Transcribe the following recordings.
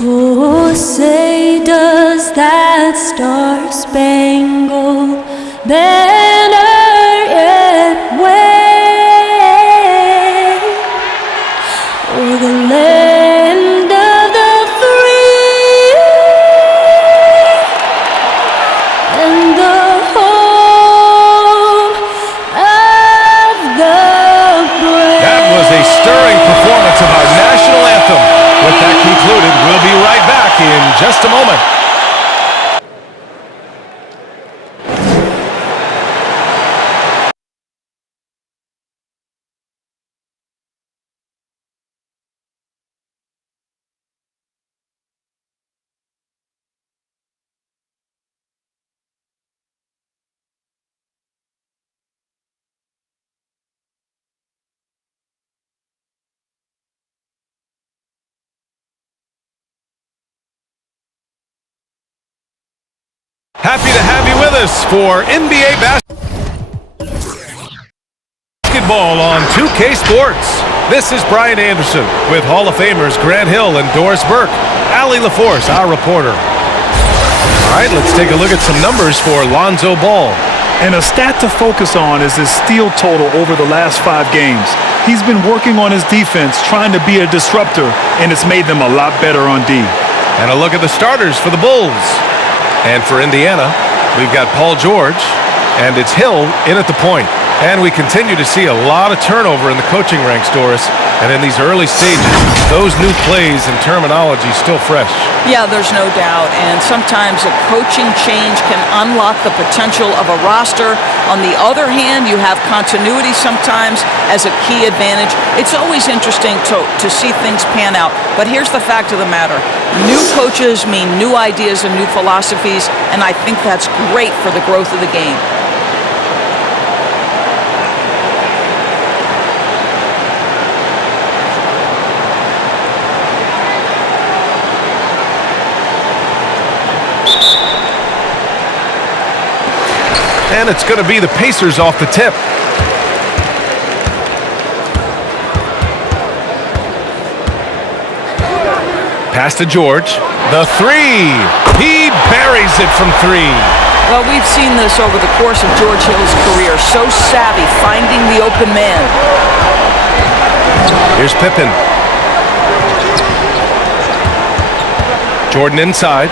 Oh, say does that star-spangled banner yet wave o'er the land of the free and the home of the brave? That was a stirring performance of our national anthem. With that concluded, we'll be right back in just a moment. Happy to have you with us for NBA basketball on 2K Sports. This is Brian Anderson with Hall of Famers Grant Hill and Doris Burke. Allie LaForce, our reporter. All right, let's take a look at some numbers for Lonzo Ball. And a stat to focus on is his steal total over the last 5 games. He's been working on his defense, trying to be a disruptor, and it's made them a lot better on D. And a look at the starters for the Bulls. And for Indiana, we've got Paul George, and it's Hill in at the point. And we continue to see a lot of turnover in the coaching ranks, Doris. And in these early stages, those new plays and terminology still fresh. Yeah, there's no doubt. And sometimes a coaching change can unlock the potential of a roster. On the other hand, you have continuity sometimes as a key advantage. It's always interesting to see things pan out. But here's the fact of the matter. New coaches mean new ideas and new philosophies, and I think that's great for the growth of the game. And it's going to be the Pacers off the tip. Pass to George. The three. He buries it from 3. Well, we've seen this over the course of George Hill's career. So savvy, finding the open man. Here's Pippen. Jordan inside.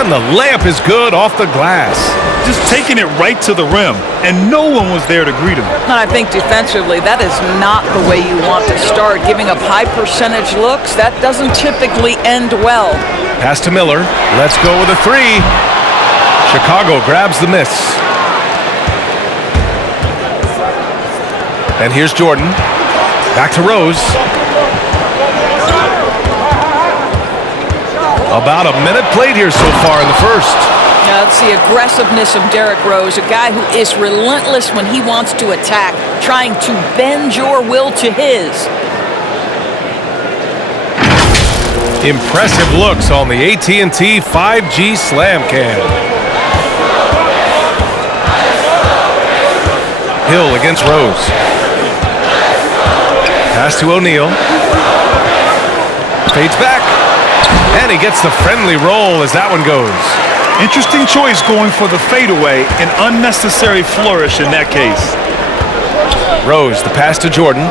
And the layup is good off the glass. Just taking it right to the rim, and no one was there to greet him. And I think defensively, that is not the way you want to start. Giving up high percentage looks, that doesn't typically end well. Pass to Miller. Let's go with a 3. Chicago grabs the miss. And here's Jordan. Back to Rose. About a minute played here so far in the first. It's the aggressiveness of Derrick Rose, a guy who is relentless when he wants to attack, trying to bend your will to his. Impressive looks on the AT&T 5G Slam Cam. Hill against Rose. Pass to O'Neal. Fades back. And he gets the friendly roll as that one goes. Interesting choice going for the fadeaway, an unnecessary flourish in that case. Rose, the pass to Jordan.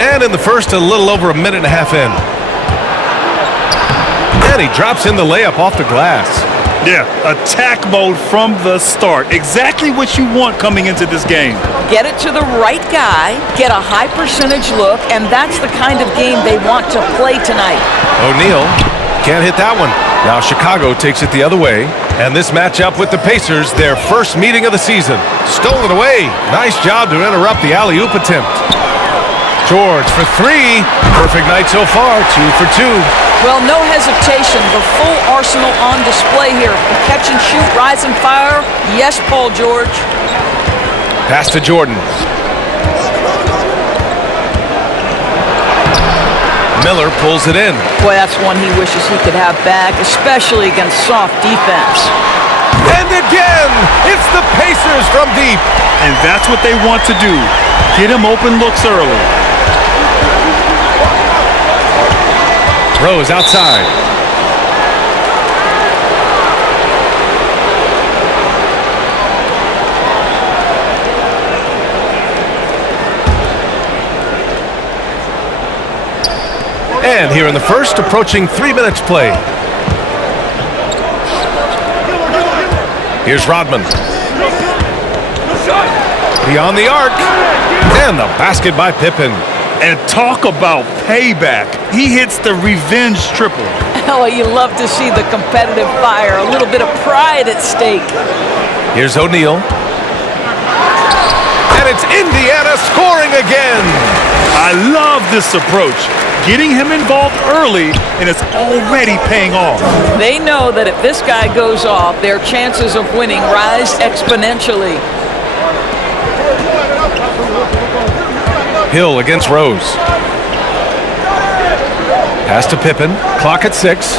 And in the first, a little over a minute and a half in. And he drops in the layup off the glass. Yeah, attack mode from the start. Exactly what you want coming into this game. Get it to the right guy, get a high percentage look, and that's the kind of game they want to play tonight. O'Neal can't hit that one. Now Chicago takes it the other way. And this matchup with the Pacers, their first meeting of the season. Stolen away. Nice job to interrupt the alley-oop attempt. George for 3. Perfect night so far, 2 for 2. Well, no hesitation. The full arsenal on display here. Catch and shoot, rise and fire. Yes, Paul George. Pass to Jordan. Miller pulls it in. Boy, that's one he wishes he could have back, especially against soft defense. And again, it's the Pacers from deep. And that's what they want to do. Get him open looks early. Rose outside. And here in the first, approaching 3 minutes play. Here's Rodman. Beyond the arc. And the basket by Pippen. And talk about payback. He hits the revenge triple. Oh, you love to see the competitive fire. A little bit of pride at stake. Here's O'Neal. And it's Indiana scoring again. I love this approach. Getting him involved early, and it's already paying off. They know that if this guy goes off, their chances of winning rise exponentially. Hill against Rose. Pass to Pippen. Clock at 6.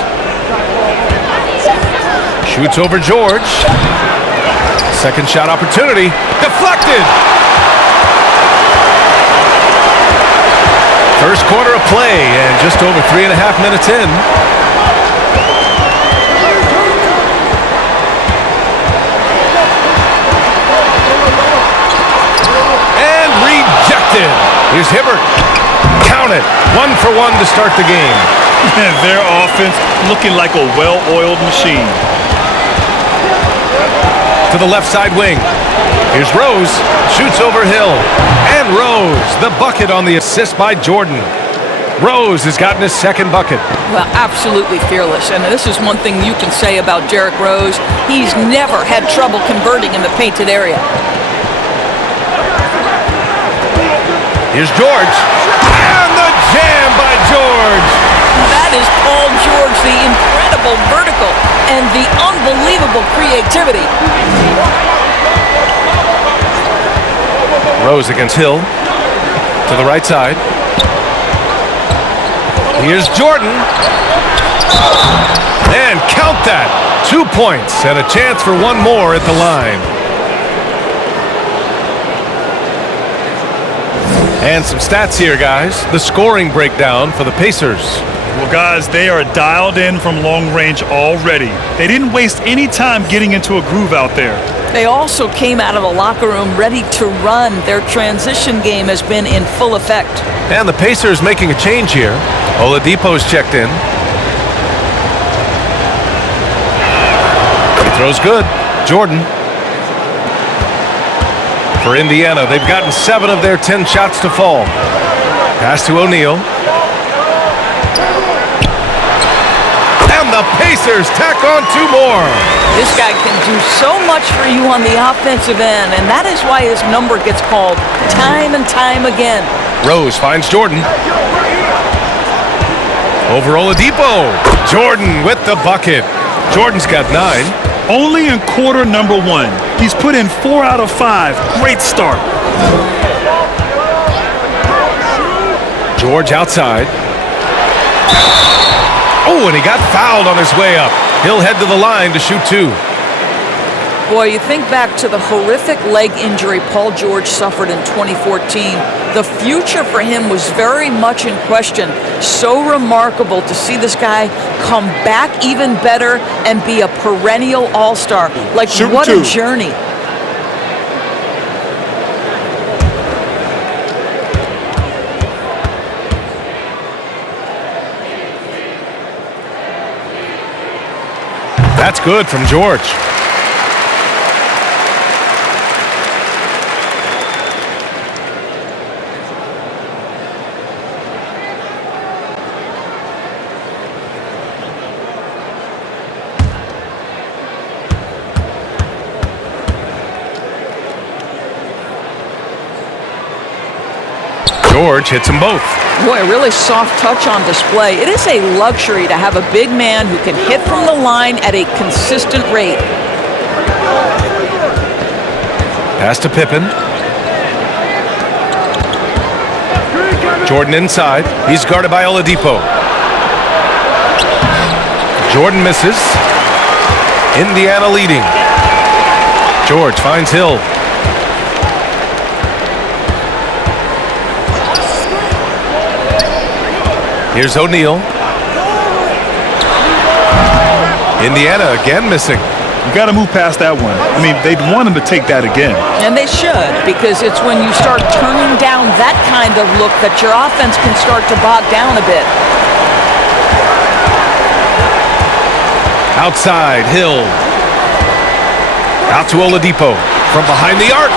Shoots over George. Second shot opportunity. Deflected. First quarter of play and just over 3.5 minutes in. And rejected. Here's Hibbert. Count it. 1 for 1 to start the game. Their offense looking like a well-oiled machine. To the left side wing. Here's Rose, shoots over Hill, and Rose, the bucket on the assist by Jordan. Rose has gotten his second bucket. Well, absolutely fearless, and this is one thing you can say about Derrick Rose. He's never had trouble converting in the painted area. Here's George, and the jam by George. That is Paul George, the incredible vertical and the unbelievable creativity. Rose against Hill. To the right side. Here's Jordan. And count that. 2 points and a chance for one more at the line. And some stats here, guys. The scoring breakdown for the Pacers. Well, guys, they are dialed in from long range already. They didn't waste any time getting into a groove out there. They also came out of the locker room ready to run. Their transition game has been in full effect. And the Pacers making a change here. Oladipo's checked in. He throws good. Jordan. For Indiana, they've gotten 7 of their 10 shots to fall. Pass to O'Neal. And the Pacers tack on 2 more. This guy can do so much for you on the offensive end, and that is why his number gets called time and time again. Rose finds Jordan. Over Oladipo. Jordan with the bucket. Jordan's got 9. Only in quarter number 1. He's put in 4 out of 5. Great start. George outside. Oh, and he got fouled on his way up. He'll head to the line to shoot 2. Boy, you think back to the horrific leg injury Paul George suffered in 2014. The future for him was very much in question. So remarkable to see this guy come back even better and be a perennial all-star. Like, what a journey. That's good from George. George hits them both. Boy, a really soft touch on display. It is a luxury to have a big man who can hit from the line at a consistent rate. Pass to Pippen. Jordan inside. He's guarded by Oladipo. Jordan misses. Indiana leading. George finds Hill. Here's O'Neal. Indiana again missing. You got to move past that one. I mean, they'd want him to take that again. And they should, because it's when you start turning down that kind of look that your offense can start to bog down a bit. Outside, Hill. Out to Oladipo from behind the arc.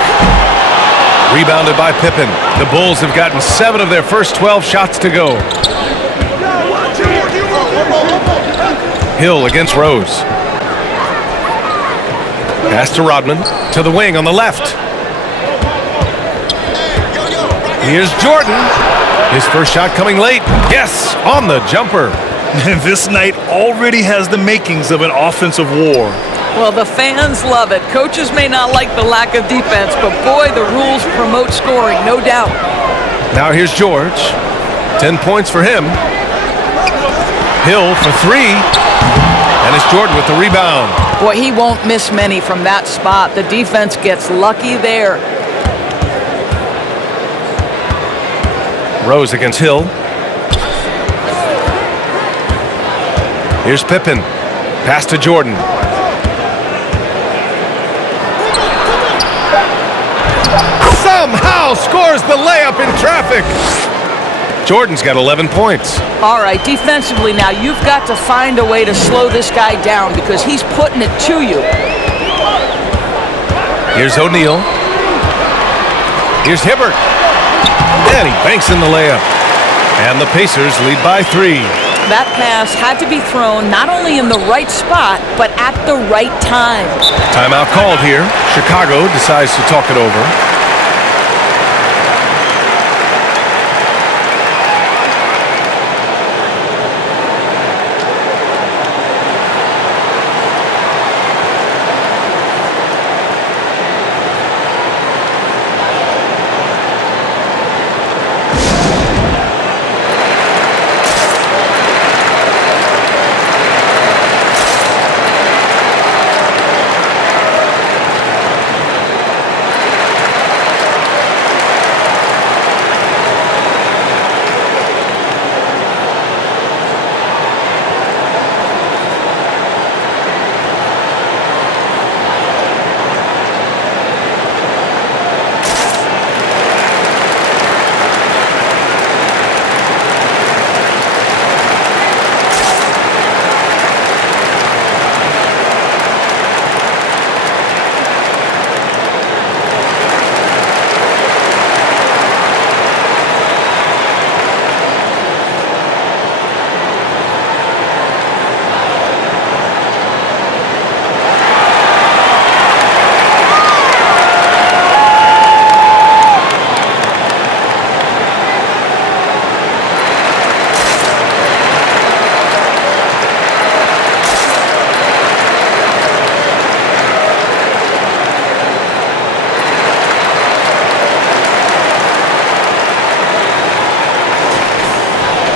Rebounded by Pippen. The Bulls have gotten 7 of their first 12 shots to go. Hill against Rose. Pass to Rodman, to the wing on the left. Here's Jordan. His first shot coming late. Yes, on the jumper. And this night already has the makings of an offensive war. Well, the fans love it. Coaches may not like the lack of defense, but boy, the rules promote scoring, no doubt. Now here's George. 10 points for him. Hill for 3. And it's Jordan with the rebound. Boy, he won't miss many from that spot. The defense gets lucky there. Rose against Hill. Here's Pippen. Pass to Jordan. Somehow scores the layup in traffic. Jordan's got 11 points. All right, defensively now, you've got to find a way to slow this guy down because he's putting it to you. Here's O'Neal. Here's Hibbert. And he banks in the layup. And the Pacers lead by 3. That pass had to be thrown not only in the right spot, but at the right time. Timeout called here. Chicago decides to talk it over.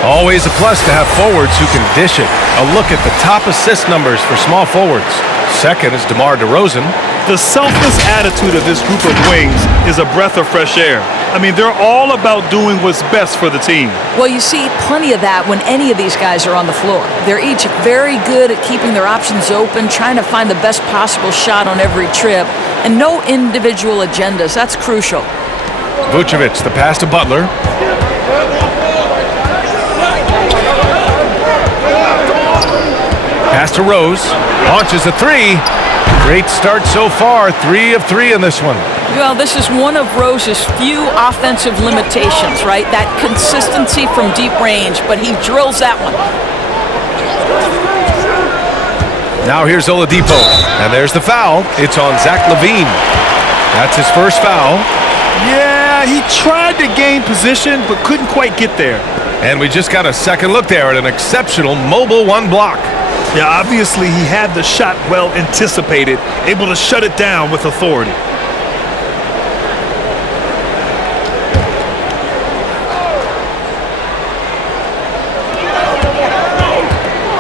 Always a plus to have forwards who can dish it. A look at the top assist numbers for small forwards. Second is DeMar DeRozan. The selfless attitude of this group of wings is a breath of fresh air. I mean, they're all about doing what's best for the team. Well, you see plenty of that when any of these guys are on the floor. They're each very good at keeping their options open, trying to find the best possible shot on every trip, and no individual agendas. That's crucial. Vucevic, the pass to Butler. Pass to Rose. Launches a 3. Great start so far. 3 of 3 in this one. Well, this is one of Rose's few offensive limitations, right? That consistency from deep range, but he drills that one. Now here's Oladipo. And there's the foul. It's on Zach LaVine. That's his first foul. Yeah, he tried to gain position, but couldn't quite get there. And we just got a second look there at an exceptional mobile 1 block. Yeah, obviously he had the shot well anticipated, able to shut it down with authority.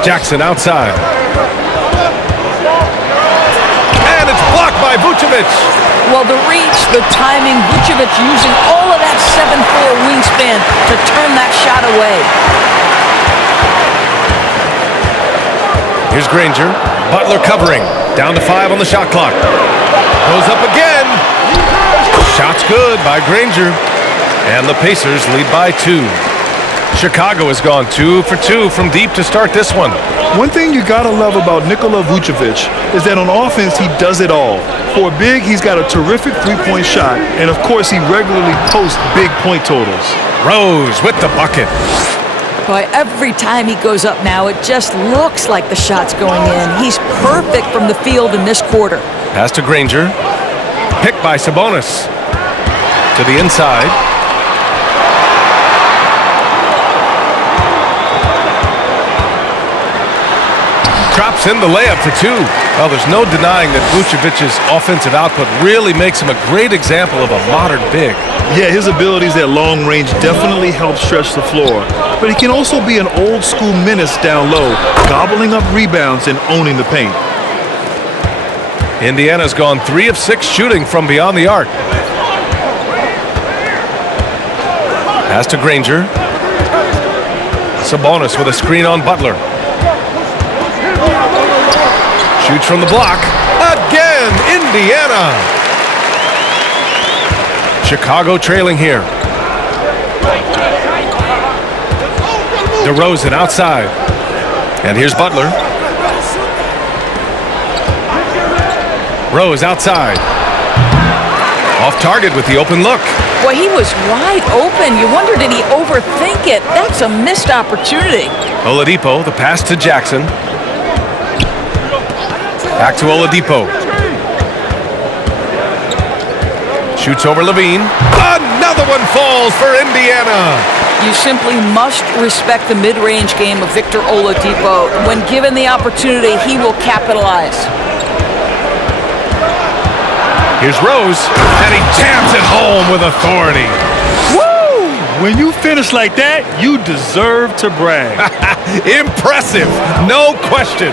Jackson outside. And it's blocked by Vucevic. Well, the reach, the timing, Vucevic using all of that 7'4" wingspan to turn that shot away. Here's Granger. Butler covering. Down to 5 on the shot clock. Goes up again. Shot's good by Granger. And the Pacers lead by 2. Chicago has gone 2 for 2 from deep to start this one. One thing you gotta love about Nikola Vucevic is that on offense he does it all. For a big, he's got a terrific three-point shot, and of course he regularly posts big point totals. Rose with the bucket. Boy, every time he goes up now, it just looks like the shot's going in. He's perfect from the field in this quarter. Pass to Granger. Picked by Sabonis. To the inside. Drops in the layup for 2. Well, there's no denying that Vucevic's offensive output really makes him a great example of a modern big. Yeah, his abilities at long range definitely help stretch the floor. But he can also be an old-school menace down low, gobbling up rebounds and owning the paint. Indiana's gone 3 of 6 shooting from beyond the arc. Pass to Granger. Sabonis with a screen on Butler. Shoots from the block. Again, Indiana. Chicago trailing here. DeRozan outside. And here's Butler. Rose outside. Off target with the open look. Boy, he was wide open. You wonder, did he overthink it? That's a missed opportunity. Oladipo, the pass to Jackson. Back to Oladipo. Shoots over Levine. Another one falls for Indiana. You simply must respect the mid-range game of Victor Oladipo. When given the opportunity, he will capitalize. Here's Rose, and he jams it home with authority. Woo! When you finish like that, you deserve to brag. Impressive, no question.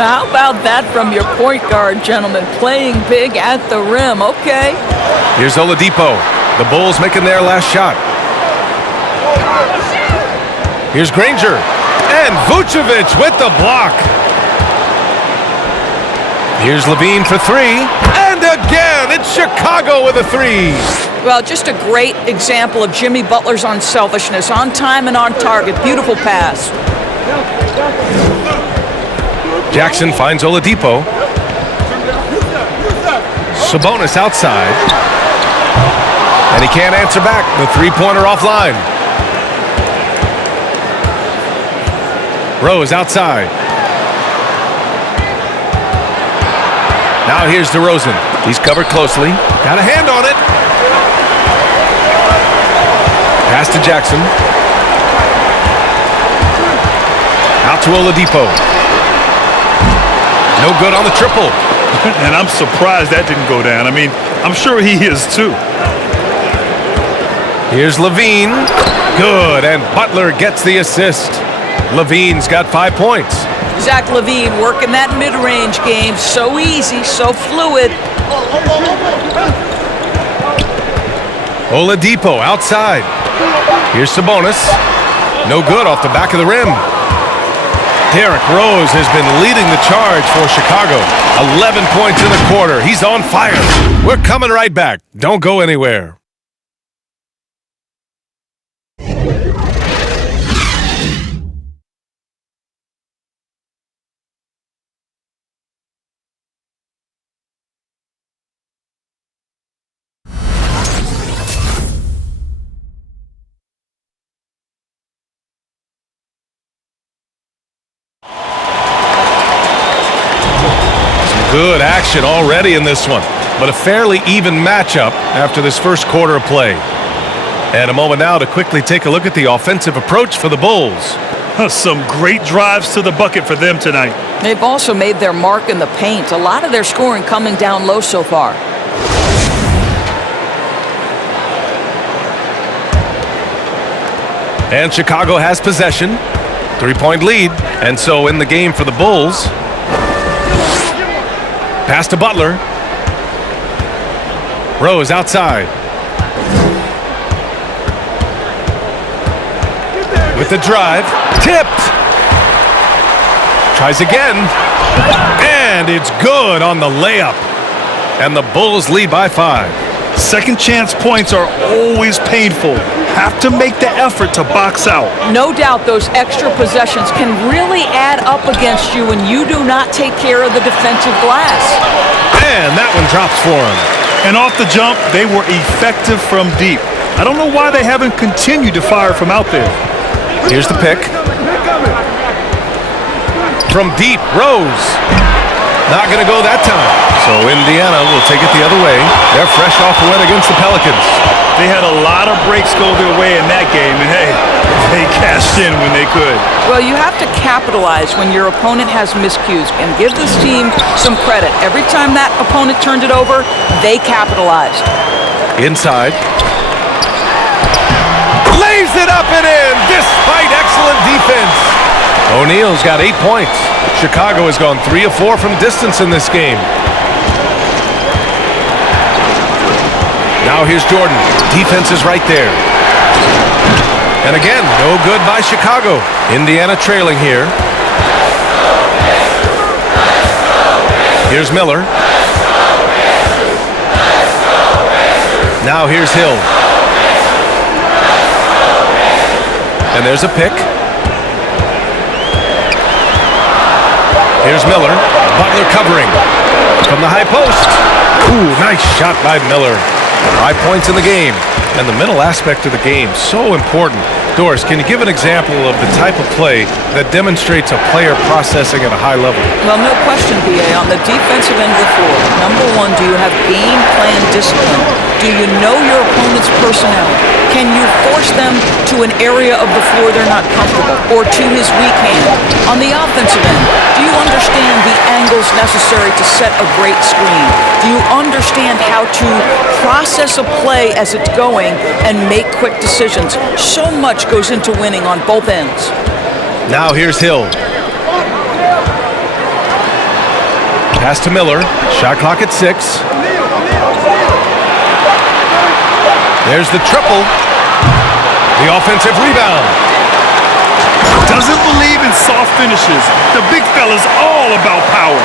How about that from your point guard, gentlemen? Playing big at the rim, okay. Here's Oladipo. The Bulls making their last shot. Here's Granger. And Vucevic with the block. Here's Levine for 3. And again, it's Chicago with a 3. Well, just a great example of Jimmy Butler's unselfishness. On time and on target. Beautiful pass. Jackson finds Oladipo. Sabonis outside. And he can't answer back. The three-pointer offline. Rose outside. Now here's DeRozan. He's covered closely. Got a hand on it. Pass to Jackson. Out to Oladipo. No good on the triple. And I'm surprised that didn't go down. I mean, I'm sure he is too. Here's Levine. Good, and Butler gets the assist. Levine's got 5 points. Zach LaVine working that mid-range game. So easy, so fluid. Oladipo outside. Here's Sabonis. No good off the back of the rim. Derrick Rose has been leading the charge for Chicago. 11 points in the quarter. He's on fire. We're coming right back. Don't go anywhere. Good action already in this one, but a fairly even matchup after this first quarter of play. And a moment now to quickly take a look at the offensive approach for the Bulls. Some great drives to the bucket for them tonight. They've also made their mark in the paint. A lot of their scoring coming down low so far. And Chicago has possession. 3-point lead. And so in the game for the Bulls. Pass to Butler. Rose outside. With the drive. Tipped. Tries again. And it's good on the layup. And the Bulls lead by 5. Second chance points are always painful. Have to make the effort to box out. No doubt those extra possessions can really add up against you when you do not take care of the defensive glass. And that one drops for him. And off the jump, they were effective from deep. I don't know why they haven't continued to fire from out there. Here's the pick. From deep, Rose. Not going to go that time. So Indiana will take it the other way. They're fresh off a win against the Pelicans. They had a lot of breaks go their way in that game, and hey, they cashed in when they could. Well, you have to capitalize when your opponent has miscues and give this team some credit. Every time that opponent turned it over, they capitalized. Inside. Lays it up and in despite excellent defense. O'Neal's got 8 points. Chicago has gone 3 of 4 from distance in this game. Now here's Jordan. Defense is right there. And again, no good by Chicago. Indiana trailing here. Here's Miller. Now here's Hill. And there's a pick. Here's Miller. Butler covering. From the high post. Ooh, nice shot by Miller. 5 points in the game. And the mental aspect of the game, so important. Doris, can you give an example of the type of play that demonstrates a player processing at a high level? Well, no question, B.A. On the defensive end of the floor, number one, do you have game plan discipline? Do you know your opponent's personnel? Can you force them to an area of the floor they're not comfortable or to his weak hand? On the offensive end, do you understand the angles necessary to set a great screen? Do you understand how to process a play as it's going and make quick decisions? So much goes into winning on both ends. Now here's Hill. Pass to Miller. Shot clock at 6. There's the triple. The offensive rebound. Doesn't believe in soft finishes. The big fella's all about power.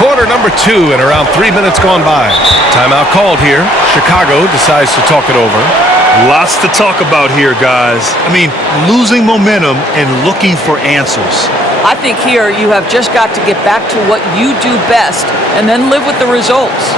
Quarter number 2 and around 3 minutes gone by. Timeout called here. Chicago decides to talk it over. Lots to talk about here, guys. I mean, losing momentum and looking for answers. I think here you have just got to get back to what you do best and then live with the results.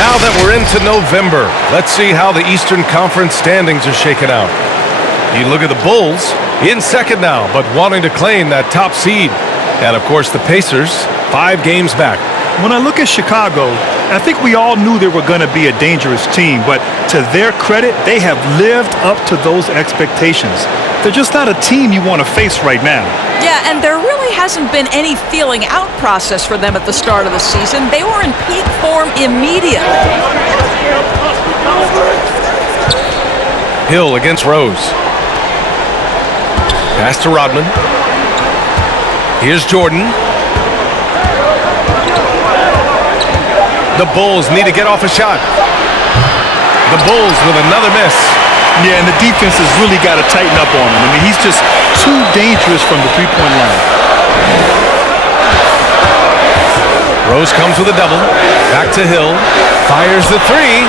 Now that we're into November, let's see how the Eastern Conference standings are shaken out. You look at the Bulls, in second now, but wanting to claim that top seed. And, of course, the Pacers, 5 games back. When I look at Chicago, I think we all knew they were going to be a dangerous team, but to their credit, they have lived up to those expectations. They're just not a team you want to face right now. Yeah, and there really hasn't been any feeling out process for them at the start of the season. They were in peak form immediately. Hill against Rose. Pass to Rodman. Here's Jordan. The Bulls need to get off a shot. The Bulls with another miss. Yeah, and the defense has really got to tighten up on him. I mean, he's just too dangerous from the three-point line. Rose comes with a double. Back to Hill. Fires the three.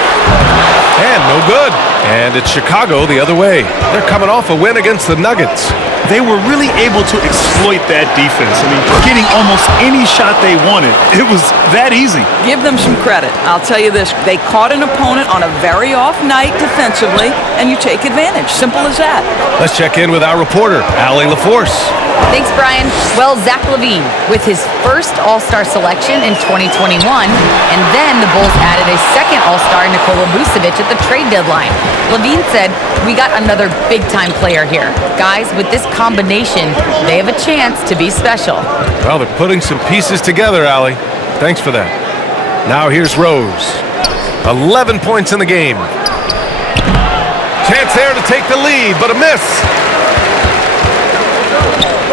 And no good. And it's Chicago the other way. They're coming off a win against the Nuggets. They were really able to exploit that defense. I mean, getting almost any shot they wanted. It was that easy. Give them some credit. I'll tell you this. They caught an opponent on a very off night defensively, and you take advantage. Simple as that. Let's check in with our reporter, Allie LaForce. Thanks, Brian. Well, Zach LaVine with his first All-Star selection in 2021, and then the Bulls added a second All-Star, Nikola Vucevic, at the trade deadline. LaVine said, "We got another big-time player here. Guys, with this combination, they have a chance to be special." Well, they're putting some pieces together, Allie. Thanks for that. Now here's Rose. 11 points in the game. Chance there to take the lead, but a miss.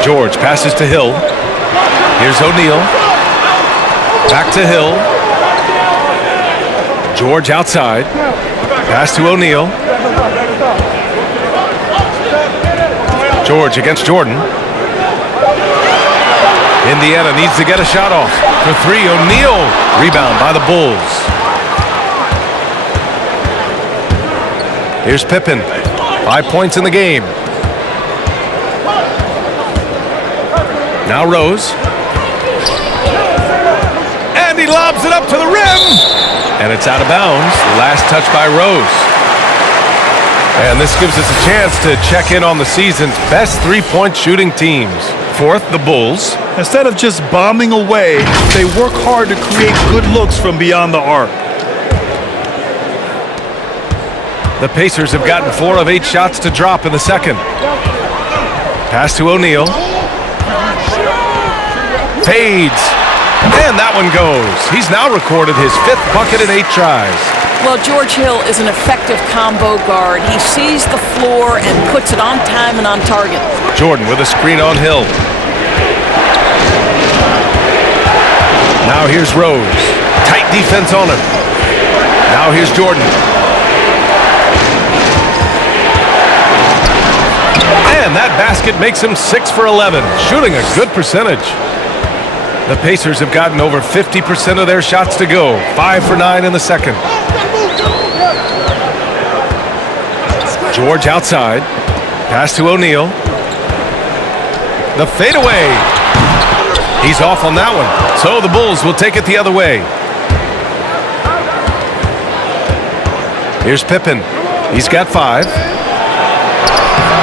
George passes to Hill. Here's O'Neal. Back to Hill. George outside. Pass to O'Neal. George against Jordan. Indiana needs to get a shot off. For three, O'Neal. Rebound by the Bulls. Here's Pippen. 5 points in the game. Now Rose. And he lobs it up to the rim. And it's out of bounds. Last touch by Rose. And this gives us a chance to check in on the season's best three-point shooting teams. Fourth, the Bulls. Instead of just bombing away, they work hard to create good looks from beyond the arc. The Pacers have gotten 4 of 8 shots to drop in the second. Pass to O'Neal. Fades. And that one goes. He's now recorded his 5th bucket in 8 tries. Well, George Hill is an effective combo guard. He sees the floor and puts it on time and on target. Jordan with a screen on Hill. Now here's Rose. Tight defense on him. Now here's Jordan. And that basket makes him 6 for 11, shooting a good percentage. The Pacers have gotten over 50% of their shots to go. 5 for 9 in the second. George outside. Pass to O'Neal. The fadeaway. He's off on that one. So the Bulls will take it the other way. Here's Pippen. He's got 5.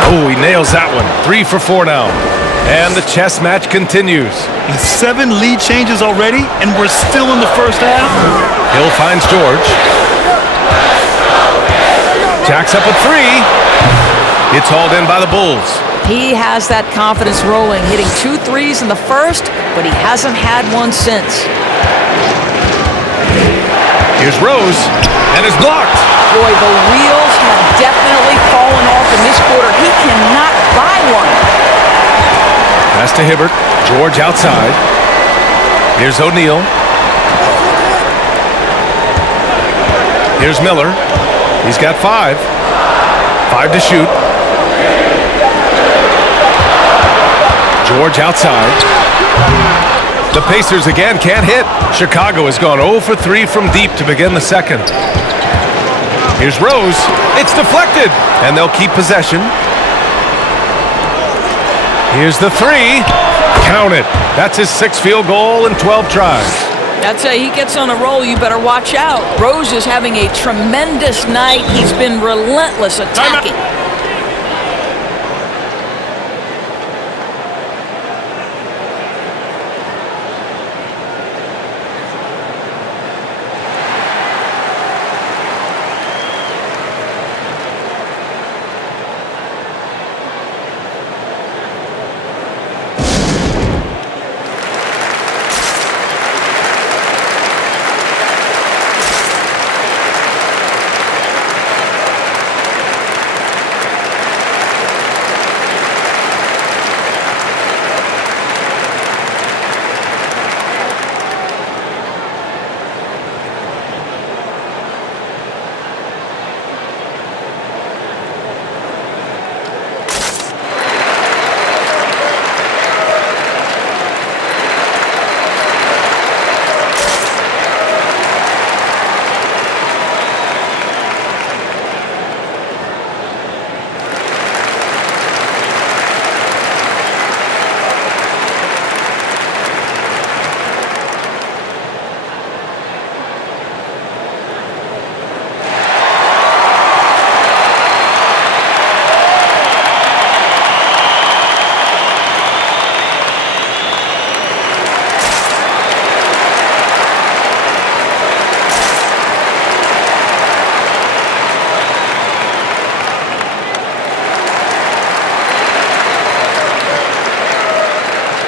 Oh, he nails that one. 3 for 4 now. And the chess match continues. 7 lead changes already, and we're still in the first half. Hill finds George. Jacks up a 3. It's hauled in by the Bulls. He has that confidence rolling, hitting 2 threes in the first, but he hasn't had one since. Here's Rose, and it's blocked. Boy, the wheels have definitely fallen off in this quarter. He cannot buy one. Pass to Hibbert. George outside. Here's O'Neal. Here's Miller. He's got 5. 5 to shoot. George outside. The Pacers again can't hit. Chicago has gone 0 for 3 from deep to begin the second. Here's Rose. It's deflected, and they'll keep possession. Here's the 3. Count it. That's his 6th field goal in 12 tries. I'd say he gets on a roll, you better watch out. Rose is having a tremendous night. He's been relentless attacking.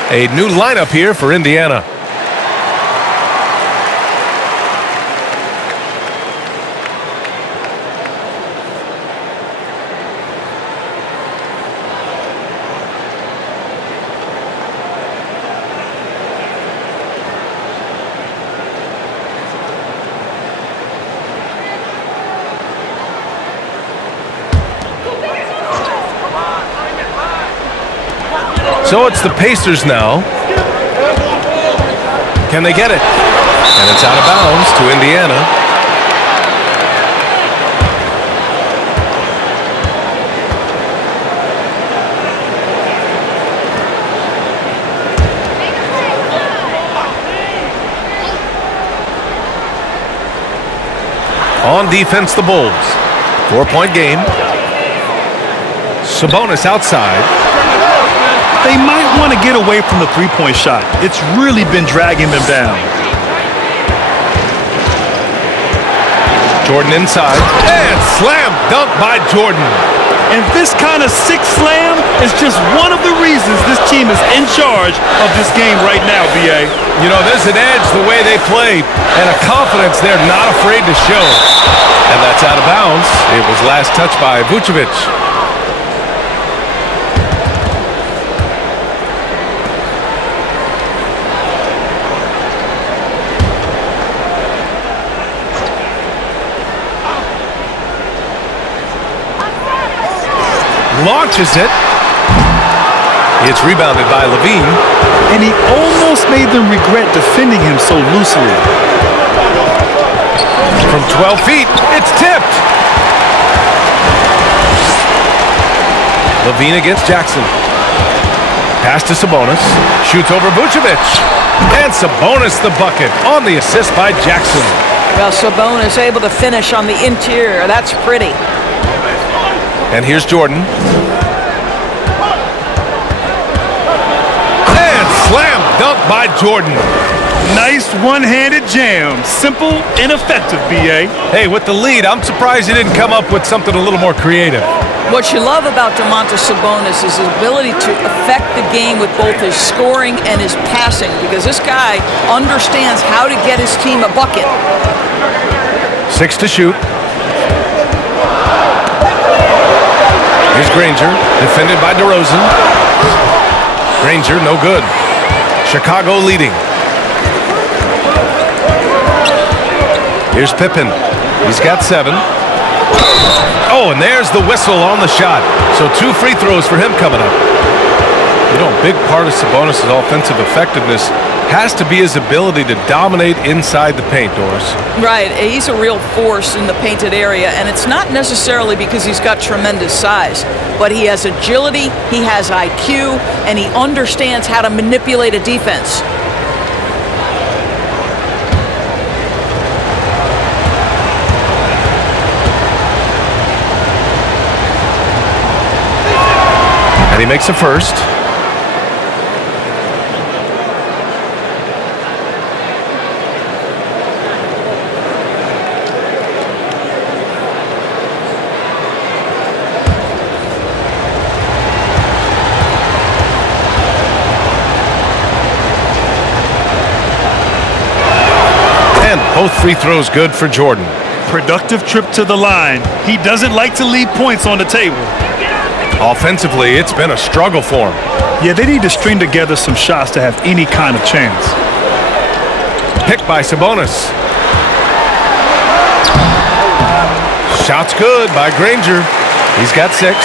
A new lineup here for Indiana. So it's the Pacers now. Can they get it? And it's out of bounds to Indiana. On defense, the Bulls. 4-point game. Sabonis outside. They might want to get away from the three-point shot. It's really been dragging them down. Jordan inside. And slam dunk by Jordan. And this kind of sick slam is just one of the reasons this team is in charge of this game right now, B.A. You know, there's an edge the way they play and a confidence they're not afraid to show. And that's out of bounds. It was last touched by Vucevic. Launches it. It's rebounded by Levine. And he almost made them regret defending him so loosely. From 12 feet, it's tipped. Levine against Jackson. Pass to Sabonis. Shoots over Vucevic. And Sabonis the bucket on the assist by Jackson. Well, Sabonis able to finish on the interior. That's pretty. And here's Jordan. And slam dunk by Jordan. Nice one-handed jam. Simple and effective, B.A. Hey, with the lead, I'm surprised he didn't come up with something a little more creative. What you love about Domantas Sabonis is his ability to affect the game with both his scoring and his passing, because this guy understands how to get his team a bucket. 6 to shoot. Here's Granger, defended by DeRozan. Granger, no good. Chicago leading. Here's Pippen. He's got 7. Oh, and there's the whistle on the shot. So 2 free throws for him coming up. You know, a big part of Sabonis' offensive effectiveness has to be his ability to dominate inside the paint, Doris. Right, he's a real force in the painted area, and it's not necessarily because he's got tremendous size, but he has agility, he has IQ, and he understands how to manipulate a defense. And he makes a first. Both free throws good for Jordan. Productive trip to the line. He doesn't like to leave points on the table. Offensively, it's been a struggle for him. Yeah, they need to string together some shots to have any kind of chance. Picked by Sabonis. Shot's good by Granger. He's got 6.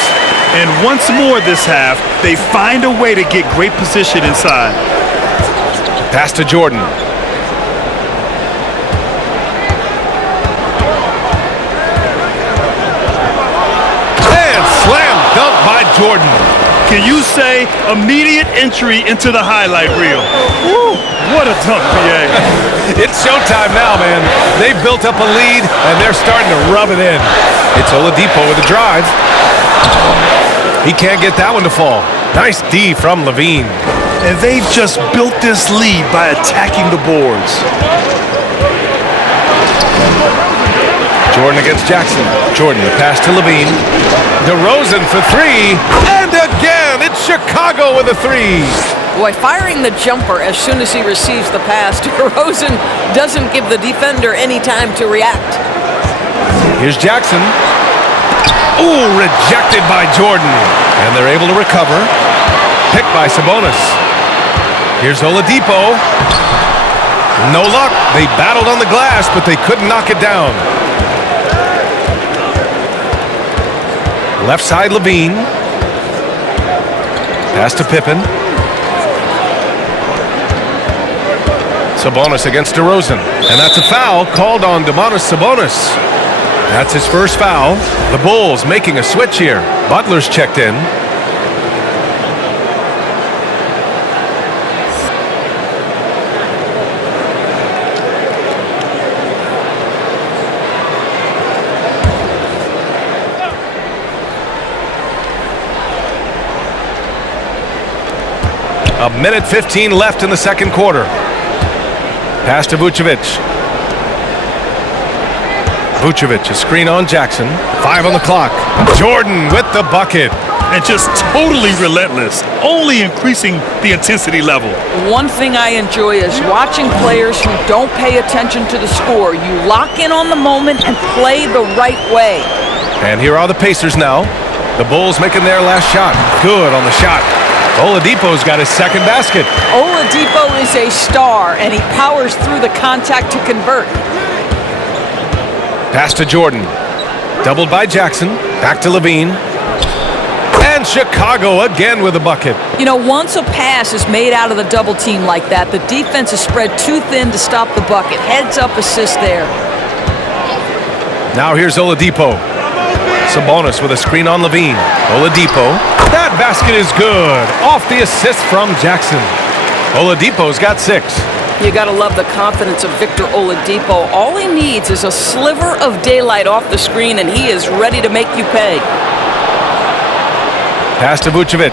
And once more this half, they find a way to get great position inside. Pass to Jordan. Dunk by Jordan. Can you say immediate entry into the highlight reel? Woo, what a dunk, B.A. It's showtime now, man. They've built up a lead, and they're starting to rub it in. It's Oladipo with a drive. He can't get that one to fall. Nice D from Levine. And they've just built this lead by attacking the boards. Jordan against Jackson. Jordan, the pass to Levine. DeRozan for 3. And again, it's Chicago with a three. Boy, firing the jumper as soon as he receives the pass to Rosen doesn't give the defender any time to react. Here's Jackson. Ooh, rejected by Jordan. And they're able to recover. Picked by Sabonis. Here's Oladipo. No luck. They battled on the glass, but they couldn't knock it down. Left side, Levine. Pass to Pippen. Sabonis against DeRozan. And that's a foul called on Domantas Sabonis. That's his first foul. The Bulls making a switch here. Butler's checked in. A minute 15 left in the second quarter. Pass to Vucevic. Vucevic, a screen on Jackson. 5 on the clock. Jordan with the bucket. And just totally relentless, only increasing the intensity level. One thing I enjoy is watching players who don't pay attention to the score. You lock in on the moment and play the right way. And here are the Pacers now. The Bulls making their last shot. Good on the shot. Oladipo's got his second basket. Oladipo is a star, and he powers through the contact to convert. Pass to Jordan. Doubled by Jackson. Back to Levine. And Chicago again with a bucket. You know, once a pass is made out of the double team like that, the defense is spread too thin to stop the bucket. Heads up assist there. Now here's Oladipo. Sabonis with a screen on Levine. Oladipo. That basket is good. Off the assist from Jackson. Oladipo's got 6. You gotta love the confidence of Victor Oladipo. All he needs is a sliver of daylight off the screen, and he is ready to make you pay. Pass to Vucevic.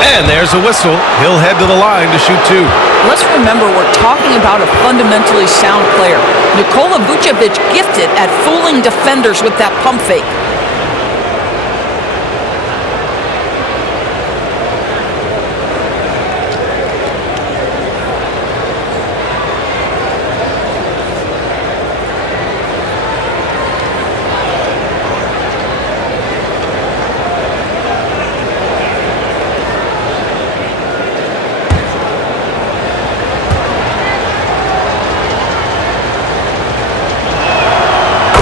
And there's a whistle. He'll head to the line to shoot 2. Let's remember we're talking about a fundamentally sound player. Nikola Vucevic gifted at fooling defenders with that pump fake.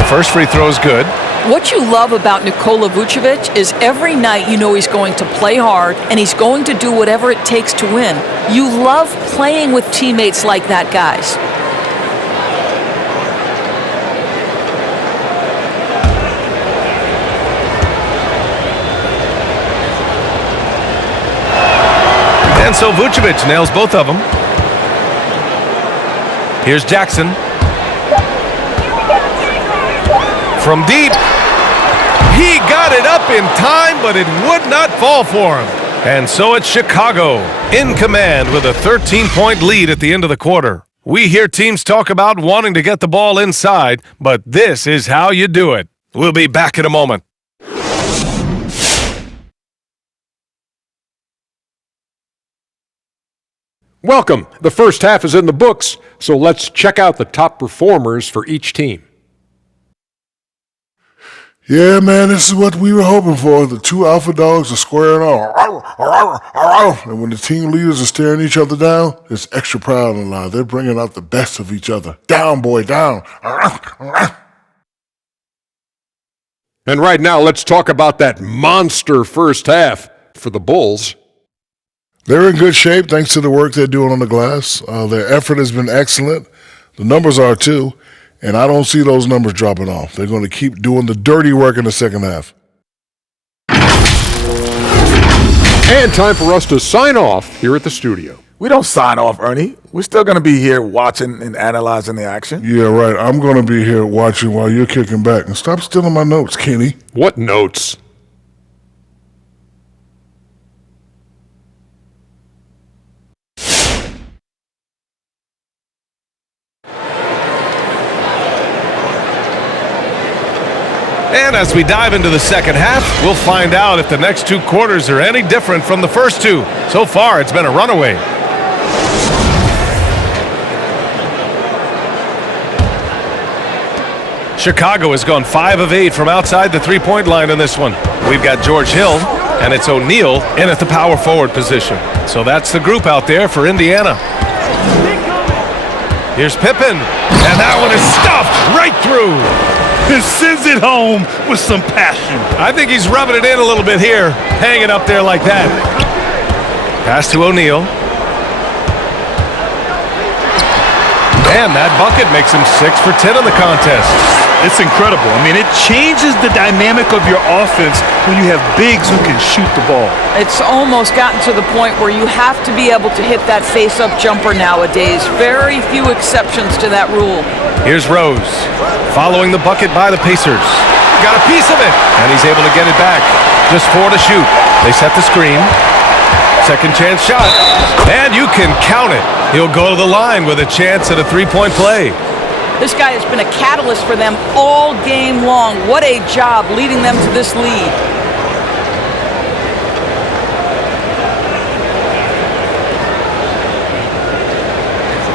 First free throw is good. What you love about Nikola Vucevic is every night you know he's going to play hard and he's going to do whatever it takes to win. You love playing with teammates like that, guys. And so Vucevic nails both of them. Here's Jackson. From deep, he got it up in time, but it would not fall for him. And so it's Chicago in command with a 13-point lead at the end of the quarter. We hear teams talk about wanting to get the ball inside, but this is how you do it. We'll be back in a moment. Welcome. The first half is in the books, so let's check out the top performers for each team. Yeah, man, this is what we were hoping for. The two alpha dogs are squaring off. And when the team leaders are staring each other down, it's extra proud and loud. They're bringing out the best of each other. Down, boy, down. And right now, let's talk about that monster first half for the Bulls. They're in good shape thanks to the work they're doing on the glass. Their effort has been excellent. The numbers are too. And I don't see those numbers dropping off. They're going to keep doing the dirty work in the second half. And time for us to sign off here at the studio. We don't sign off, Ernie. We're still going to be here watching and analyzing the action. Yeah, right. I'm going to be here watching while you're kicking back. And stop stealing my notes, Kenny. What notes? And as we dive into the second half, we'll find out if the next 2 quarters are any different from the first 2. So far, it's been a runaway. Chicago has gone 5 of 8 from outside the three-point line in this one. We've got George Hill, and it's O'Neal in at the power forward position. So that's the group out there for Indiana. Here's Pippen, and that one is stuffed right through. And sends it home with some passion. I think he's rubbing it in a little bit here, hanging up there like that. Pass to O'Neal. And that bucket makes him 6 for 10 in the contest. It's incredible. I mean, it changes the dynamic of your offense when you have bigs who can shoot the ball. It's almost gotten to the point where you have to be able to hit that face-up jumper nowadays. Very few exceptions to that rule. Here's Rose, following the bucket by the Pacers. Got a piece of it, and he's able to get it back. Just 4 to shoot. They set the screen. Second chance shot, and you can count it. He'll go to the line with a chance at a three-point play. This guy has been a catalyst for them all game long. What a job leading them to this lead.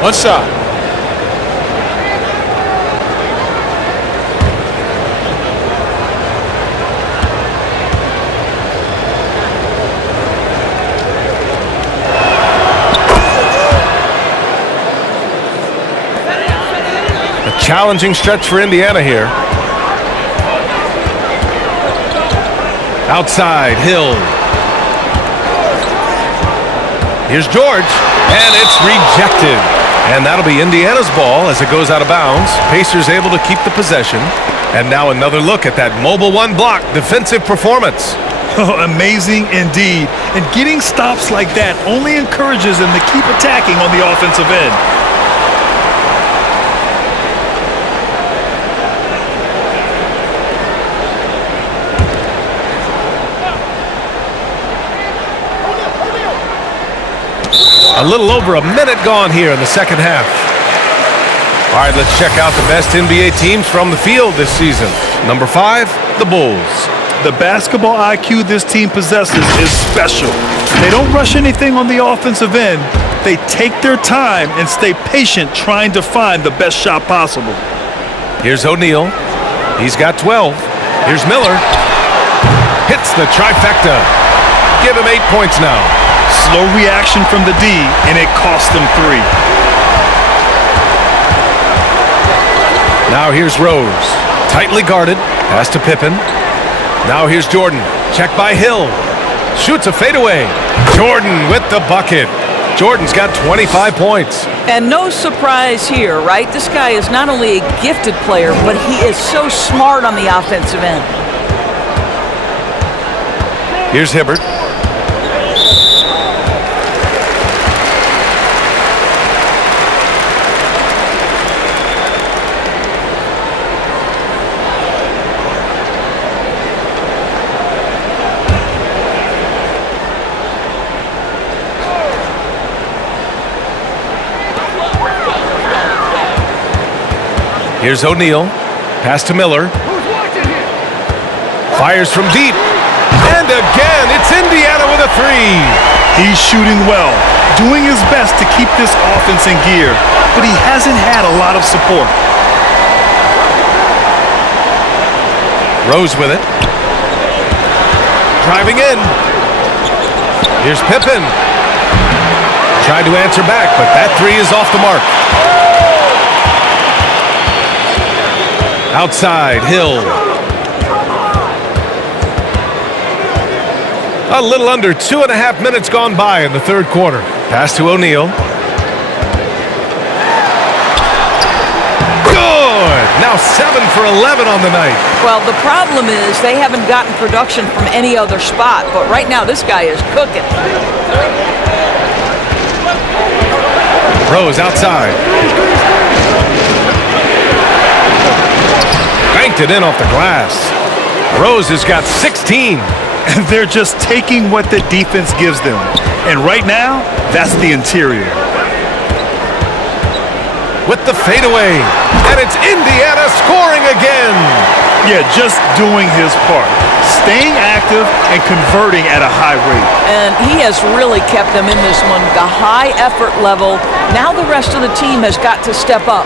One shot. Challenging stretch for Indiana here. Outside, Hill. Here's George, and it's rejected. And that'll be Indiana's ball as it goes out of bounds. Pacers able to keep the possession. And now another look at that mobile one block defensive performance. Oh, amazing indeed. And getting stops like that only encourages them to keep attacking on the offensive end. A little over a minute gone here in the second half. All right, let's check out the best NBA teams from the field this season. Number 5, the Bulls. The basketball IQ this team possesses is special. They don't rush anything on the offensive end. They take their time and stay patient trying to find the best shot possible. Here's O'Neal. He's got 12. Here's Miller. Hits the trifecta. Give him 8 points now. Slow reaction from the D, and it cost them 3. Now here's Rose. Tightly guarded. Pass to Pippen. Now here's Jordan. Check by Hill. Shoots a fadeaway. Jordan with the bucket. Jordan's got 25 points. And no surprise here, right? This guy is not only a gifted player, but he is so smart on the offensive end. Here's Hibbert. Here's O'Neal. Pass to Miller. Fires from deep. And again, it's Indiana with a 3. He's shooting well, doing his best to keep this offense in gear, but he hasn't had a lot of support. Rose with it. Driving in. Here's Pippen. Tried to answer back, but that 3 is off the mark. Outside, Hill. A little under 2.5 minutes gone by in the third quarter. Pass to O'Neal. Good! Now 7 for 11 on the night. Well, the problem is they haven't gotten production from any other spot, but right now this guy is cooking. Rose outside. Banked it in off the glass. Rose has got 16. They're just taking what the defense gives them. And right now, that's the interior. With the fadeaway. And it's Indiana scoring again. Yeah, just doing his part. Staying active and converting at a high rate. And he has really kept them in this one. The high effort level. Now the rest of the team has got to step up.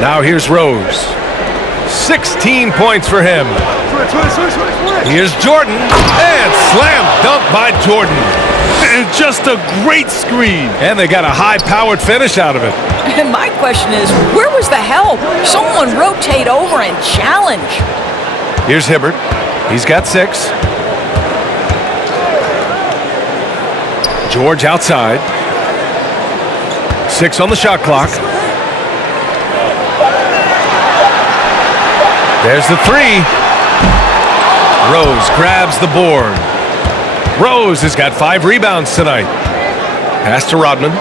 Now here's Rose. 16 points for him. Here's Jordan. And slam dunk by Jordan. And just a great screen. And they got a high-powered finish out of it. And my question is, where was the help? Someone rotate over and challenge. Here's Hibbert. He's got 6. George outside. 6 on the shot clock. There's the 3. Rose grabs the board. Rose has got 5 rebounds tonight. Pass to Rodman.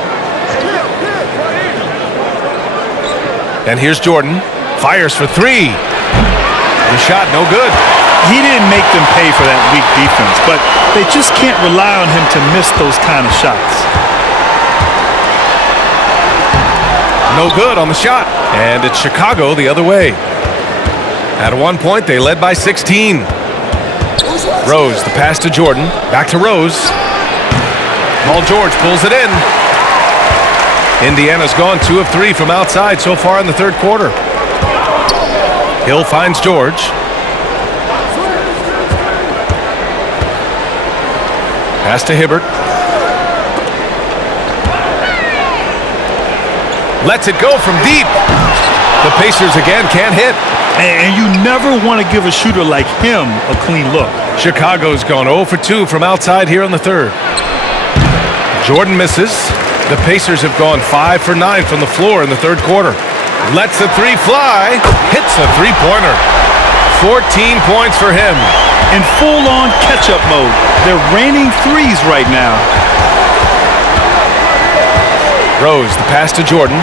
And here's Jordan. Fires for 3. The shot no good. He didn't make them pay for that weak defense, but they just can't rely on him to miss those kind of shots. No good on the shot. And it's Chicago the other way. At one point, they led by 16. Rose, the pass to Jordan. Back to Rose. Paul George pulls it in. Indiana's gone 2 of 3 from outside so far in the third quarter. Hill finds George. Pass to Hibbert. Lets it go from deep. The Pacers again can't hit. And you never want to give a shooter like him a clean look. Chicago's gone 0 for 2 from outside here in the third. Jordan misses. The Pacers have gone 5 for 9 from the floor in the third quarter. Lets the 3 fly. Hits a three-pointer. 14 points for him. In full-on catch-up mode. They're raining threes right now. Rose, the pass to Jordan.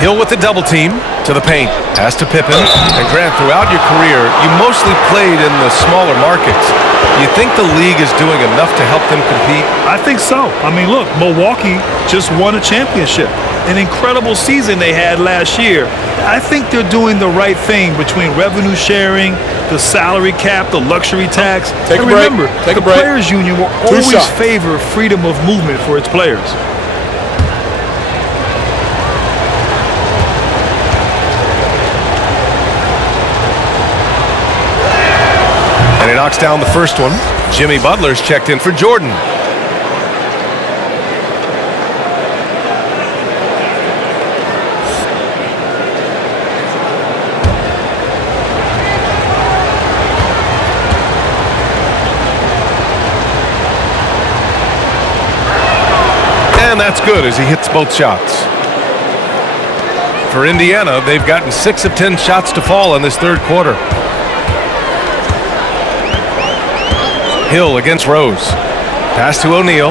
Hill with the double team to the paint. Pass to Pippen. And Grant, throughout your career, you mostly played in the smaller markets. You think the league is doing enough to help them compete? I think so. I mean, look, Milwaukee just won a championship. An incredible season they had last year. I think they're doing the right thing between revenue sharing, the salary cap, the luxury tax. Take a break. Remember, Take a the break. Players Union will always favor freedom of movement for its players. And he knocks down the first one. Jimmy Butler's checked in for Jordan. And that's good as he hits both shots. For Indiana, they've gotten 6 of 10 shots to fall in this third quarter. Hill against Rose. Pass to O'Neal.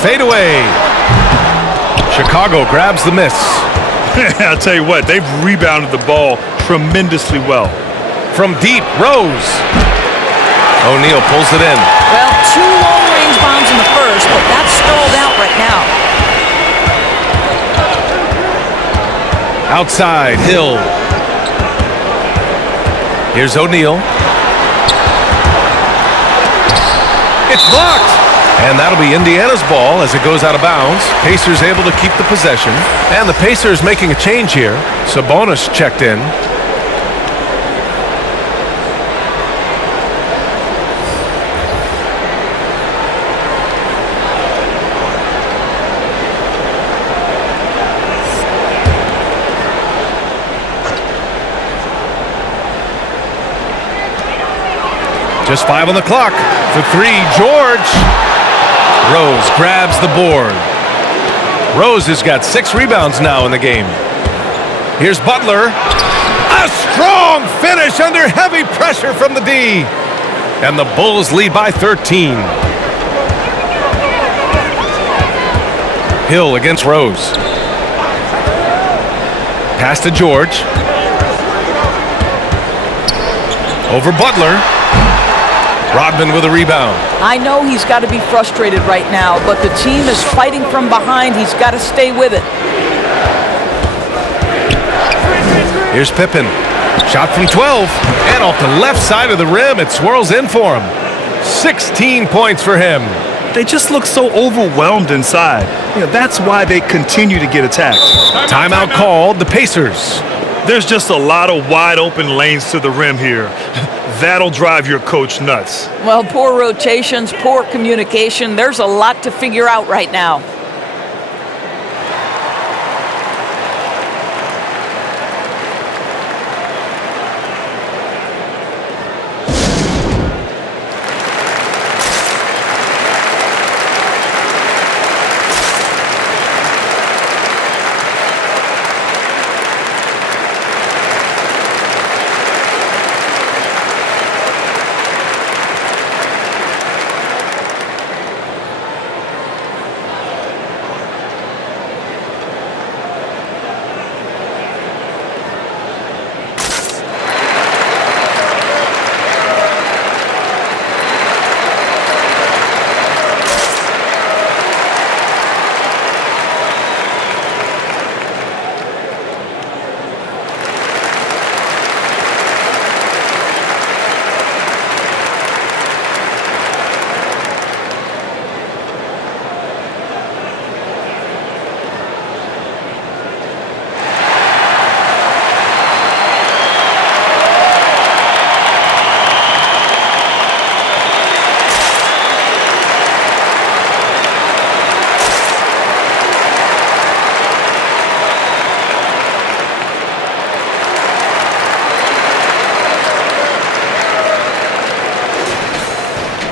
Fade away. Chicago grabs the miss. I'll tell you what, they've rebounded the ball tremendously well. From deep, Rose. O'Neal pulls it in. Well, 2 long-range bombs in the first, but that's stalled out right now. Outside, Hill. Here's O'Neal. It's blocked. And that'll be Indiana's ball as it goes out of bounds. Pacers able to keep the possession. And the Pacers making a change here. Sabonis checked in. Just 5 on the clock. For 3, George. Rose grabs the board. Rose has got 6 rebounds now in the game. Here's Butler. A strong finish under heavy pressure from the D. And the Bulls lead by 13. Hill against Rose. Pass to George. Over Butler. Rodman with a rebound. I know he's got to be frustrated right now, but the team is fighting from behind. He's got to stay with it. Here's Pippen. Shot from 12. And off the left side of the rim, it swirls in for him. 16 points for him. They just look so overwhelmed inside. That's why they continue to get attacked. Timeout called, the Pacers. There's just a lot of wide open lanes to the rim here. That'll drive your coach nuts. Well, poor rotations, poor communication. There's a lot to figure out right now.